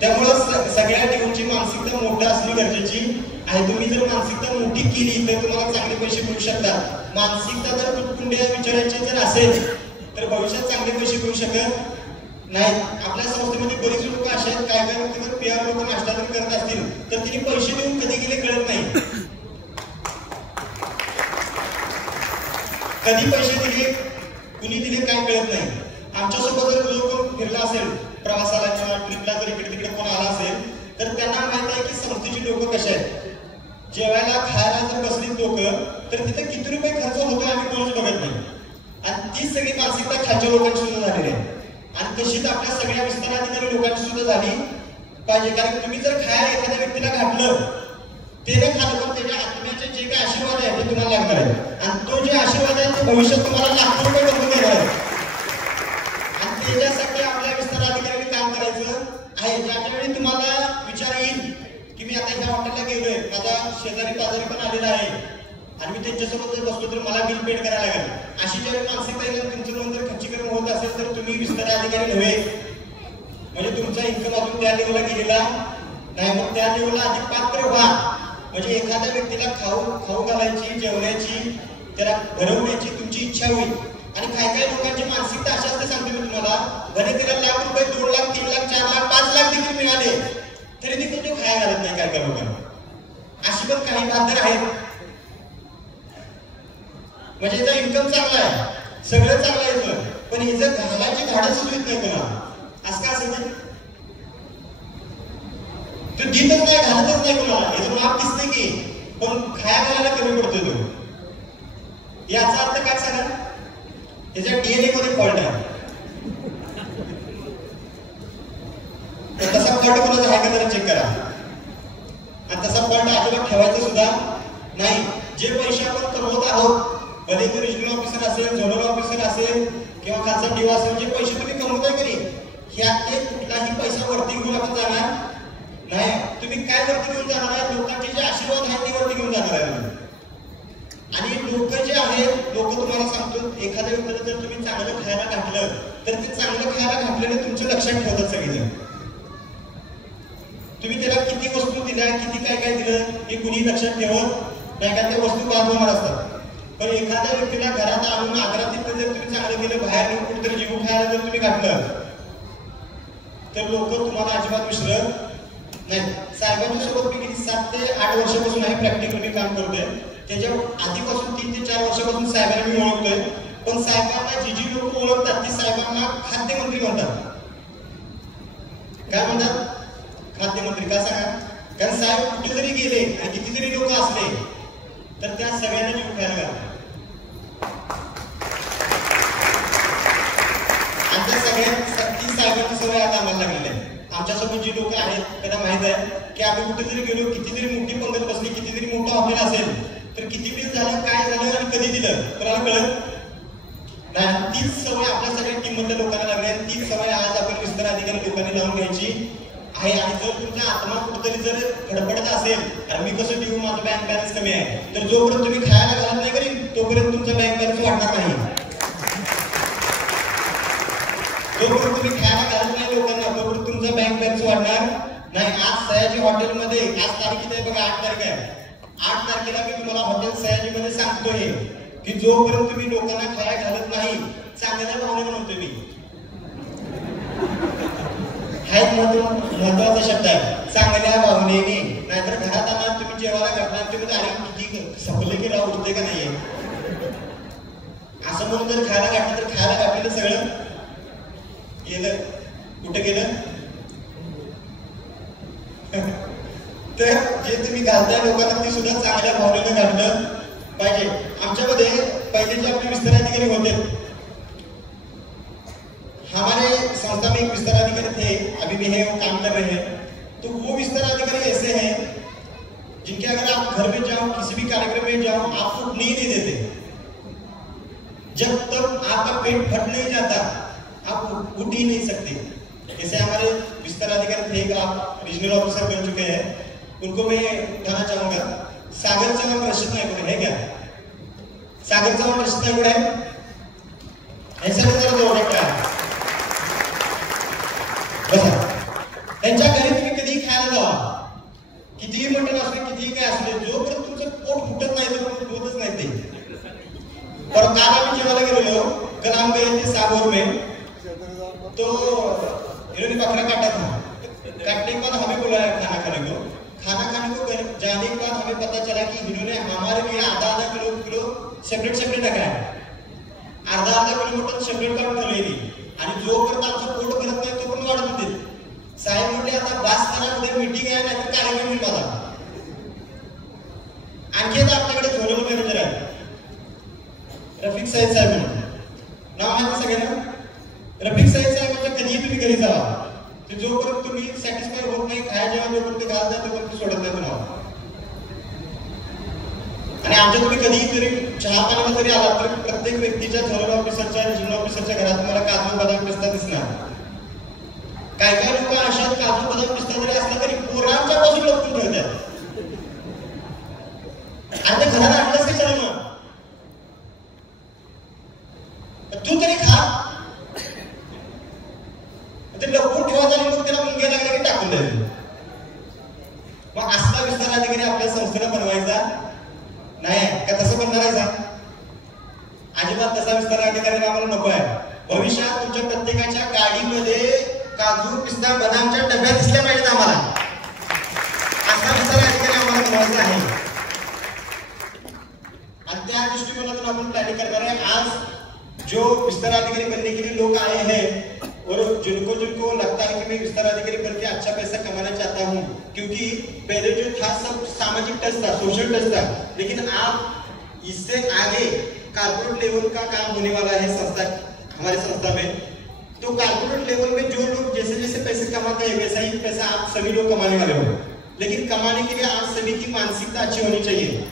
त्यामुळं सगळ्या डीओची मानसिकता मोठी असणे गरजेची आहे. तुम्ही जर मानसिकता मोठी केली तर तुम्हाला चांगले पैसे मिळू शकतात. मानसिकता जर तुटपुंड्या विचारायची जर असेल तर भविष्यात चांगले पैसे मिळू शकत नाही. आपल्या संस्थेमध्ये बरीच लोक असे आहेत, काय लोक जर पीआर लोक नाश्ता जर करत असतील तर त्यांनी पैसे देऊन कधी गेले कळत नाही. कधी पैसे दिले, कुणी दिले काय कळत नाही. आमच्यासोबत जर लोक फिरला असेल प्रवासाला किंवा ट्रिपला जर इकडे तिकडे कोण आला असेल तर त्यांना माहित आहे की संस्थेची लोक कसे आहेत. जेवायला खायला जर बसलीत लोक तर तिथे किती रुपये खर्च होतो आम्ही कोणच बघत नाही. आणि ती सगळी मानसिकता खालच्या लोकांची सुद्धा झालेली आहे. आणि तशीच आपल्या सगळ्या विस्ताराधिकारी लोकांची सुद्धा झाली पाहिजे. कारण तुम्ही जर खायला एखाद्या व्यक्तीला घातलं, त्याने खाल्लं, पण त्याच्या आत्म्याचे जे काही आशीर्वाद आहे ते तुम्हाला लागणार आहे. आणि तो जे आशीर्वाद आहे ते भविष्यात तुम्हाला लाखो रुपये बनवून देणार आहे. आणि त्याच्यासाठी आपल्या विस्ताराधिकाऱ्यांनी काम करायचं आहे. ज्याच्या वेळी तुम्हाला विचार येईल की मी आता ह्या हॉटेलला गेलोय, माझा शेजारी पाजारी पण आलेला आहे आणि मी त्यांच्यासोबत जर बसलो तर मला बिल पेड करायला लागेल, अशी ज्यावेळी मानसिकता येईल, तुमचं लोन जर खच्चीकरण होत असेल तर तुम्ही विस्तार अधिकारी नव्हे, म्हणजे तुमचा इन्कम अजून त्या लेवलला गेलेला नाही. मग त्या लेवलला आधी पात्र व्हा. म्हणजे एखाद्या व्यक्तीला खाऊ घालायची, जेवण्याची, त्याला भरवण्याची तुमची इच्छा होईल. आणि काही लोकांची मानसिकता अशी असते, सांगतो मी तुम्हाला, भले तिला लाख रुपये, 2 लाख, 3 लाख, 4 लाख, 5 लाख देखील मिळाले तरी देखील तो खाया घालत नाही काय लोकांना. अशी पण काही बाजार आहेत. म्हणजे याचा इन्कम चांगला आहे, सगळं चांगलं आहे, पण हे जर घालायची धाडस सुचत नाही कोणाला. असं का असेल तो देतच नाही, घालतच नाही कोणाला. याचं माप दिसतंय की, पण खाया घालायला कमी पडतोय तो. याचा अर्थ काय सांगा, त्याच्या डीएनए मध्ये फॉल्ट आहे. तसा फॉल्ट कोणाचा आहे का जरा चेक करा. आणि तसा फॉल्ट अजिबात ठेवायचा सुद्धा नाही. जे पैसे आपण कमवत आहोत, भले ते रिजनल ऑफिसर असेल, झोनल ऑफिसर असेल किंवा खालचा डीओ असेल, जे पैसे तुम्ही कमवताय की नाही, ह्यात ते कुठलाही पैसा वरती घेऊन आपण जाणार नाही, तुम्ही काय वरती घेऊन जाणार आहे? लोकांचे जे आशीर्वाद आहेत ते वरती घेऊन जाणार आहे. आणि लोक जे आहेत, लोक तुम्हाला सांगतो, एखाद्या व्यक्तीला जर तुम्ही चांगलं खायला घातलं तर ते चांगलं खायला घातलेलं तुमच्या लक्षात ठेवतात सगळेजण. तुम्ही त्याला किती वस्तू दिल्या, किती काय काय दिलं हे कुणी लक्षात ठेवत नाही, कारण त्या वस्तू बाद होणार असतात. पण एखाद्या व्यक्तीला घरात आणून आग्रातीत जर तुम्ही चांगलं केलं, बाहेर येऊन कुठेतरी जीव खायला जर तुम्ही घातलं तर लोक तुम्हाला अजिबात विसरत नाही. साहेबांच्या सोबत मी किती 7 ते 8 वर्षापासून आहे प्रॅक्टिकल मी काम करतोय. त्याच्या आधीपासून 3 ते 4 वर्षापासून साहेबांना मी ओळखतोय. पण साहेबांना जी लोक ओळखतात ती साहेबांना खाद्यमंत्री म्हणतात. काय म्हणतात? खाद्यमंत्री. का सांगा? कारण साहेब कुठे जरी गेले आणि किती जरी लोक असले तर त्या सगळ्यांना जीव खायला घालतात. आमच्या सगळ्यात ती साहेबांची सवय आता आम्हाला लागलेली आहे. आमच्यासोबत जी लोक आहेत त्यांना माहित आहे की आम्ही कुठे जरी गेलो, किती जरी मोठी पंगत बसली, किती जरी मोठं हॉटेल असेल तर किती बिल झालं, काय झालं आणि कधी दिलं कोणाला कळत नाही. तीच सवय आपल्या सगळ्या टीममधल्या लोकांना लागली आहे. तीच सवय आज आपण विस्तार अधिकारी लोकांनी लावून घ्यायची आहे. आणि जर तुमचा आत्मा कुठेतरी जर धडपडत असेल आणि मी कसं देऊ, माझं बँक बॅलन्स कमी आहे, तर जोपर्यंत तुम्ही खायला घालत नाही करी तोपर्यंत तुमचा बँक बॅलन्स वाढणार नाही. जोपर्यंत तुम्ही खायला घालत नाही लोकांना तोपर्यंत तुमचा बँक बॅलन्स वाढणार नाही. आज सयाजी हॉटेलमध्ये आज तारीख किती आहे बघा, 8 तारीख आहे. 8 तारखेला मी तुम्हाला हॉटेल सयाजीमध्ये सांगतोय की जोपर्यंत तुम्ही लोकांना खायला घालत नाही, चांगल्या भावनेने म्हणतोय मी, हा एक महत्वाचा शब्द आहे, चांगल्या भावनेने. नाहीतर घरात आला तुम्ही जेवायला घातला तुम्ही अरे किती सपले की राव उठते का नाहीये असं म्हणून जर खायला घातलं तर खायला घातलेलं सगळं गेलं. कुठे गेलं? तर जे तुम्ही घालताय लोकांना ते सुद्धा चांगल्या भावनेनं घातलं पाहिजे. आमच्यामध्ये पहिले जे आपले विस्तार अधिकारी होते, हमारे संस्था में एक विस्तार अधिकारी थे, अभी भी है, वो काम कर रहे हैं. तो वो विस्तार अधिकारी ऐसे हैं जिनके अगर आप घर में जाओ, किसी भी कार्यक्रम में जाओ, आपको उठने ही नहीं देते. जब तक आपका पेट फट नहीं जाता आप उठ ही नहीं सकते. जैसे हमारे विस्तार अधिकारी थे, आप रीजनल ऑफिसर बन चुके हैं, उनको मैं उठाना चाहूंगा. सागर चव्हाण रशीद नायकवडे है क्या? सागर चव्हाण रशीद नायकवडे है? ऐसा जरा जोर का बसा. त्यांच्या घरी तुम्ही कधीही खायला जावा, कितीही मटण असले, कितीही काय असले, जोपर्यंत तुमचं पोट फुटत नाही तोपर्यंत होतच नाही ते. और काल आम्ही जेवायला गेलेलो, कल हम गए थे सागौर में, तो इन्होंने बकरा काटा था. काटने के बाद हमें बुलाया खाना खाने को. खाना खाने को जाने के बाद हमें पता चला कि इन्होंने हमारे लिए आधा किलो सेपरेट रखा है. अर्धा किलो मटन सेपरेट काढून ठेवलेली आणि जोपर्यंत आमचं पोट भरत नाही तोपर्यंत वाढत होते. साहेब म्हटले आता बास करा, उद्या मीटिंग आहे नाही तर कार्यक्रम होईल माझा. आणखी आता आपल्याकडे झोनल मॅनेजर आहे रफिक साहेब म्हणून नाव माहिती सगळ्यांना. रफिक साहेबांच्या कधीही तुम्ही घरी जावा, ते जोपर्यंत तुम्ही सॅटिस्फाय होत नाही, खाया जेव्हा जोपर्यंत घालता तोपर्यंत सोडत नाही तुम्हाला. आणि आमच्या तुम्ही कधीही जरी चहा पाण्याला जरी आला तर प्रत्येक व्यक्तीच्या झोनल ऑफिसरच्या, रिजनल ऑफिसरच्या घरात तुम्हाला काजू बदाम पिस्ता दिसणार. काय काय लोक अशा काजू बदाम पिस्ता जरी असला तरी पोरांच्या पासून लपवून ठेवतात. आणि ते घरात आणलंच कशाला मग? तू तरी खा. ते लपवून ठेवायचं आणि मग त्याला मुंग्या लागल्या की टाकून द्यायचं. मग असला विस्तार अधिकारी आपल्या संस्थेला बनवायचा नाही का? तसं बनणार आहे का? अजिबात तसा विस्तार अधिकारी आम्हाला नको आहे. भविष्यात तुमच्या प्रत्येकाच्या गाडीमध्ये काजू पिस्ता बदामच्या डब्या दिसल्या पाहिजेत आम्हाला. असा विस्तार अधिकारी आम्हाला बनवायचा आहे आणि त्या दृष्टिकोनातून आपण प्लॅनिंग करणार आहे. आज जो विस्तार अधिकारी बनने के लिए लोग आए हैं और जिनको लगता है कि मैं विस्तार अधिकारी करके अच्छा पैसा कमाना चाहता हूँ, क्योंकि पहले जो था सब सामाजिक टच था, सोशल टच था, लेकिन आप इससे आगे कारपोरेट लेवल का काम होने वाला है संस्था, हमारी संस्था में. तो कारपोरेट लेवल में जो लोग जैसे जैसे पैसे कमाते हैं वैसा ही पैसा आप सभी लोग कमाने वाले हो. लेकिन कमाने के लिए आप सभी की मानसिकता अच्छी होनी चाहिए.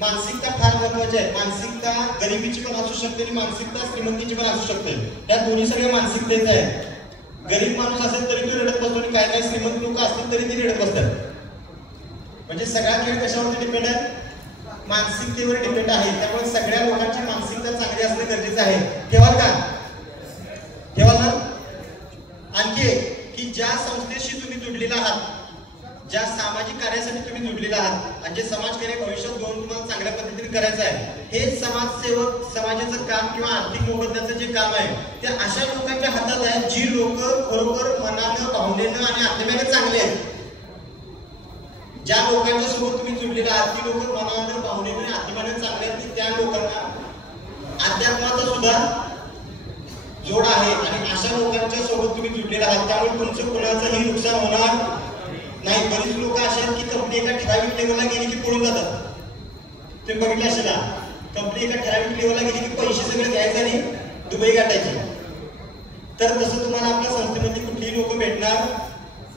मानसिकता फार महत्वाची आहे. मानसिकता गरिबीची पण असू शकते आणि मानसिकता श्रीमंतीची पण असू शकते. त्या दोन्ही सगळ्या मानसिकतेत आहे. गरीब माणूस असेल तरी तो रडत बसतो आणि काही श्रीमंत लोक असतील तरी ते रडत बसतात. म्हणजे सगळा खेळ कशावरती डिपेंड आहे? मानसिकतेवर डिपेंड आहे. त्यामुळे सगळ्या लोकांची मानसिकता चांगली असणे गरजेचं आहे. ठेवाल का? ठेवाल ना? आणखी की ज्या संस्थेशी तुम्ही जुडलेला आहात, ज्या सामाजिक कार्यासाठी तुम्ही जुडलेला आहात आणि जे समाजकार्य भविष्यात घेऊन तुम्हाला चांगल्या पद्धतीने करायचं आहे, हे समाजसेवक समाजाचं काम किंवा आर्थिक मोबदल्याचं जे काम आहे ते अशा लोकांच्या हातात आहे जी लोक खरोखर मनानं, भावनेनं आणि आत्म्याने चांगले आहेत. ज्या लोकांच्या सोबत तुम्ही जुडलेला आहात ती लोक मनानं, भावनेनं, आत्म्याने चांगले आहेत. त्या लोकांना अध्यात्माचा सुद्धा जोड आहे आणि अशा लोकांच्या सोबत तुम्ही जुडलेला आहात. त्यामुळे तुमचं कोणाचंही नुकसान होणार नाही. बरीच लोक असे आहेत की कंपनी एका ठराविक लेवलला गेली की पळून जातात. तुम्ही बघितलं असेल ना, कंपनी एका ठराविक लेवलला गेली की पैसे सगळे घ्यायचे आणि दुबई गाठायचे. तर तसं तुम्हाला आपल्या संस्थेमध्ये कुठलीही लोक भेटणार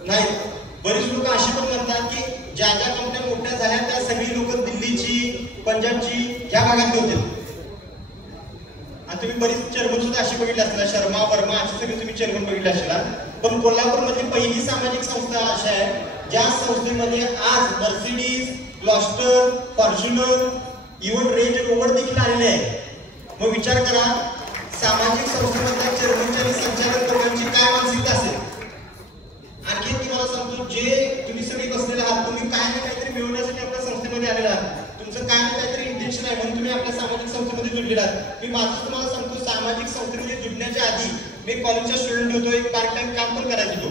नाहीत. बरीच लोक अशी पण म्हणतात की ज्या ज्या कंपन्या मोठ्या झाल्या त्या सगळी लोक दिल्लीची, पंजाबची ह्या भागातली होते. आणि तुम्ही बरीच चेअरमन सुद्धा अशी बघितली असतील, शर्मा, वर्मा अशी सगळी तुम्ही चेअरमन बघितले असतील. पण कोल्हापूरमधली पहिली सामाजिक संस्था अशी आहे ज्या संस्थेमध्ये आज Mercedes, Gloster, Fortuner, even range rover देखील आलेले आहे. मग विचार करा, सामाजिक संस्थेमधल्या चेअरमनच्या आणि संचालक लोकांची काय मानसिकता असेल. आणखी तुम्हाला सांगतो, जे तुम्ही सगळे बसलेले आहात, तुम्ही काय ना काहीतरी मिळवण्यासाठी आपल्या संस्थेमध्ये आलेला आहात. तुमचं काय ना काहीतरी इंटेन्शन आहे म्हणून तुम्ही आपल्या सामाजिक संस्थेमध्ये जुडलेला आहात. मी माझं तुम्हाला सांगतो, सामाजिक संस्थेमध्ये जुडण्याच्या आधी मी कॉलेजचा स्टुडंट होतो. एक पार्ट टाइम काम पण करायचो तो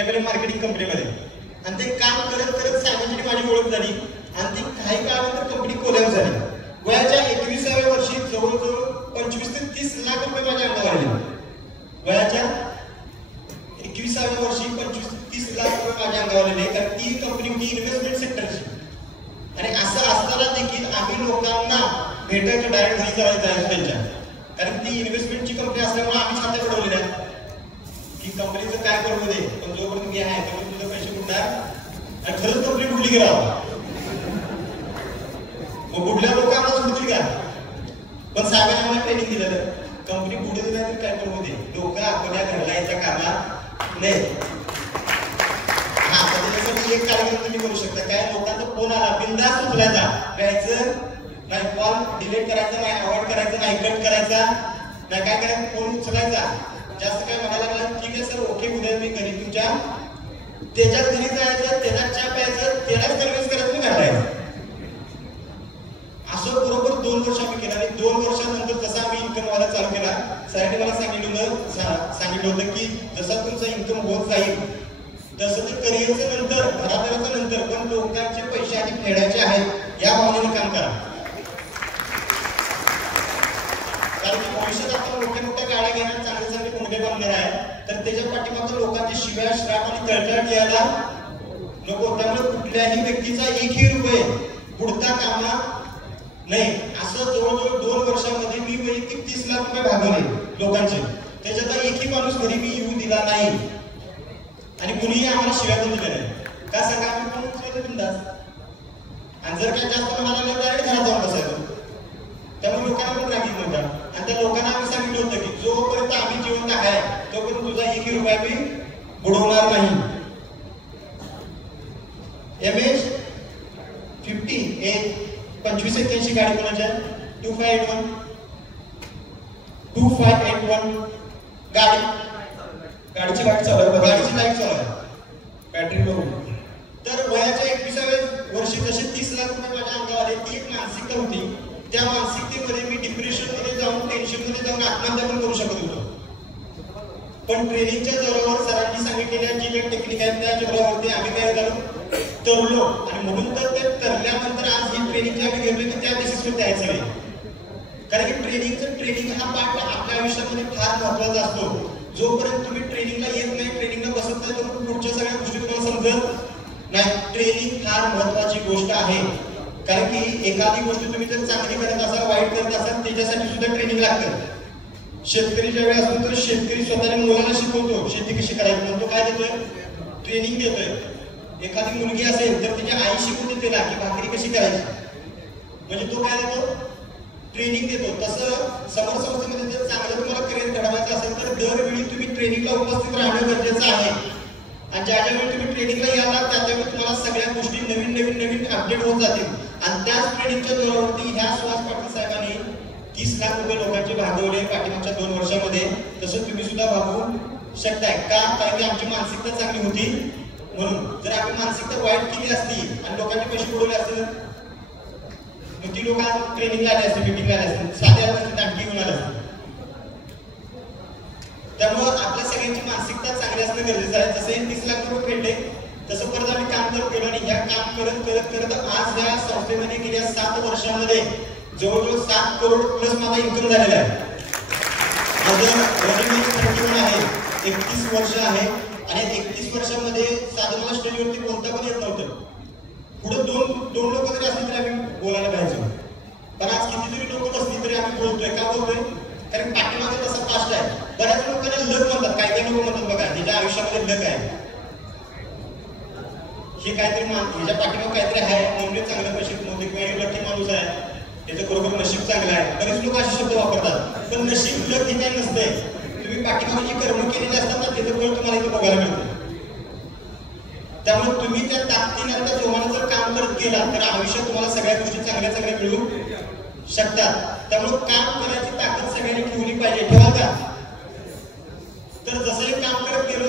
एमएलएम मार्केटिंग कंपनीमध्ये. आणि ते काम करत करत सामाजिक माझी ओळख झाली आणि ती काही काळानंतर कंपनी कोलॅप्स झाली. वयाच्या 21व्या वर्षी जवळजवळ 25 ते 30 लाख रुपये माझ्या अंगावर आले. वयाच्या 21व्या वर्षी 25 ते 30 लाख रुपये माझ्या अंगावर आले. कारण ती कंपनी होती इन्व्हेस्टमेंट सेक्टरची. आणि असं असताना देखील आम्ही लोकांना भेटायचं, डायरेक्ट घरी जायचं त्यांच्या. कारण ती इन्व्हेस्टमेंटची कंपनी असल्यामुळे आम्ही छात्या पडवलेल्या की कंपनीचं काय करू दे, पण जोपर्यंत मी आहे तोपर्यंत तुझे पैसे बुडणार. आणि खरंच कंपनी बुडली गेला. मग बुडल्या लोक आम्हाला सोडतील का? पण साहेबांनी आम्हाला ट्रेनिंग दिलं, कंपनी बुडू दिला तर काय करू दे, लोक आपल्या घरला यायचा कामा नाही. हा, त्याच्यासाठी एक कार्यक्रम तुम्ही करू शकता. काय, लोकांचा फोन आला, बिनधास्त उचलायचा, घ्यायचं नाही, कॉल डिलीट करायचा नाही, अवॉइड करायचा नाही, कट करायचा नाही, काय करायचं, फोन उचलायचा. जास्त काय म्हणायला लागला, ठीक आहे सर, ओके, उद्या मी घरी तुमच्या त्याच्याच घरी जायचं, त्याला चहा प्यायचं, त्यालाच सर्व्हिस करायचं, मी घालायचं. असं बरोबर 2 वर्ष आम्ही केलं. आणि 2 वर्षानंतर जसा आम्ही इन्कम व्हायला चालू केला, सरांनी मला सांगितलं होतं की जसा तुमचा इन्कम होत जाईल तसं ते करिअरचं नंतर, घरादाराचं नंतर, पण लोकांचे पैसे आधी फेडायचे आहेत या भावनेने काम करा. कारण की भविष्यात आपण मोठ्या मोठ्या गाड्या घेणार, चांगले चांगले मुंडे बनणार आहे, तर त्याच्या पाठीमागच्या लोकांची शिव्या, श्राप आणि तळतळ यायला नको. त्यामुळे कुठल्याही व्यक्तीचा 1ही रुपये बुडता कामा नाही. असं जवळजवळ 2 वर्षामध्ये मी वैयक्तिक 30 लाख रुपये भागवले लोकांचे. त्याच्यात 1ही माणूस घरी मी येऊ दिला नाही आणि कुणीही आम्हाला शिव्या पण दिल्या नाही. का सांगा, आम्ही पण उचलतो बिनधास्त. आणि जर काही जास्त म्हणाला तर डायरेक्ट घरात जाऊन बसायचो. त्यामुळे लोकांना पण रागीत नव्हता. आणि त्या लोकांना आम्ही सांगितलं होतं की जोपर्यंत आम्ही जिवंत आहे तोपर्यंत तुझा 1ही रुपया मी बुडवणार नाही. MS 50 2581 गाडी कोणाच्या 2581 गाडीची लाईट चालू आहे, गाडीची लाईट चालू आहे, बॅटरी बघून. तर वयाच्या 21व्या वर्षी जसे 30 लाख रुपये माझ्या अंगावर आले, ती एक मानसिकता होती. त्या मानसिकतेमध्ये मी डिप्रेशनमध्ये जाऊन, टेन्शनमध्ये जाऊन आत्महत्या पण करू शकत होतो. पण ट्रेनिंगच्या जोरावर सरांनी सांगितलेल्या जी काही टेक्निक आहेत त्या जोरावरती आम्ही काय झालो, तरलो. आणि म्हणून तर ते तरल्यानंतर आज ही ट्रेनिंग जी आम्ही घेतली त्या बेसिसवर द्यायचं सगळे. कारण की ट्रेनिंग हा पार्ट आपल्या आयुष्यामध्ये फार महत्वाचा असतो. जोपर्यंत तुम्ही ट्रेनिंगला येत नाही, ट्रेनिंगला बसत नाही, तर पुढच्या सगळ्या गोष्टी तुम्हाला समजत नाही. ट्रेनिंग फार महत्वाची गोष्ट आहे. कारण की एखादी गोष्ट तुम्ही जर चांगली करत असाल, वाईट करत असाल, त्याच्यासाठी सुद्धा ट्रेनिंग लागतं. शेतकरी ज्यावेळी असतो तर शेतकरी स्वतःच्या मुलाला शिकवतो शेती कशी करायची, पण तो काय देतोय, ट्रेनिंग देतोय. एखादी मुलगी असेल तर तिची आई शिकवते तिला की भाकरी कशी करायची, म्हणजे तो काय देतो, ट्रेनिंग देतो, तसं समोर संस्थेमध्ये जर चांगलं तुम्हाला करिअर घडवायचं असेल तर दरवेळी तुम्ही ट्रेनिंगला उपस्थित राहणं गरजेचं आहे. आणि ज्या ज्यावेळी तुम्ही ट्रेनिंगला याल त्यावेळी तुम्हाला सगळ्या गोष्टी नवीन अपडेट होत जातील. आणि त्याच ट्रेनिंगच्या जोरावरती ह्या सुहास पाटील साहेबांनी 30 लाख रुपये लोकांचे भागवले पाठीमागच्या 2 वर्षामध्ये. तसं तुम्ही सुद्धा भागवू शकताय का? कारण की आमची मानसिकता चांगली होती म्हणून. जर आम्ही मानसिकता वाईट केली असती आणि लोकांचे पैसे बुडवले असते मग ती लोक ट्रेनिंगला आले असते, मिटिंगला आले असते, साध्या असते, आणखी घेऊन आले असते. त्यामुळं आपल्या सगळ्यांची मानसिकता चांगली असणं गरजेचं आहे. जसे 30 लाख रुपये फेडले तसं परत आम्ही काम करत गेलो आणि ह्या काम करत आज या संस्थेमध्ये गेल्या 7 वर्षामध्ये जवळजवळ 7 करोड प्लस माझा इन्कम झालेला आहे. माझं रनिंग आहे, 31 वर्ष आहे आणि 31 वर्षामध्ये साधं मला स्टेजवरती बोलता पण येत नव्हतं. पुढे दोन लोक जरी असली तरी आम्ही बोलायला पाहिजे. पण आज किती जरी लोक असली तरी आम्ही बोलतोय. का बोलतोय? कारण पाठीमागे तसा पास्ट आहे. बऱ्याच लोकांना लक म्हणतात, काही लोक म्हणतात बघा ज्याच्या आयुष्यामध्ये लक आहे, हे काहीतरी ह्याच्या पाठीमागे काहीतरी आहे म्हणून चांगले पैसे कमवते किंवा हे लकी माणूस आहे त्याचं बरोबर नशीब चांगलं आहे. बरेच लोक असे शब्द वापरतात. पण नशीब लक हे काही नसतंय. तुम्ही पाठीमागे जी कर्म केलेली असतात ना त्याचं फळ तुम्हाला इथे बघायला मिळतं. त्यामुळे तुम्ही त्या ताकदीने त्या जोमाने जर काम करत गेला तर आयुष्यात तुम्हाला सगळ्या गोष्टी चांगल्या मिळू शकतात. त्यामुळे काम करायची ताकद सगळ्यांनी ठेवली पाहिजे. ठेवा का? तर जसं काम करत गेलो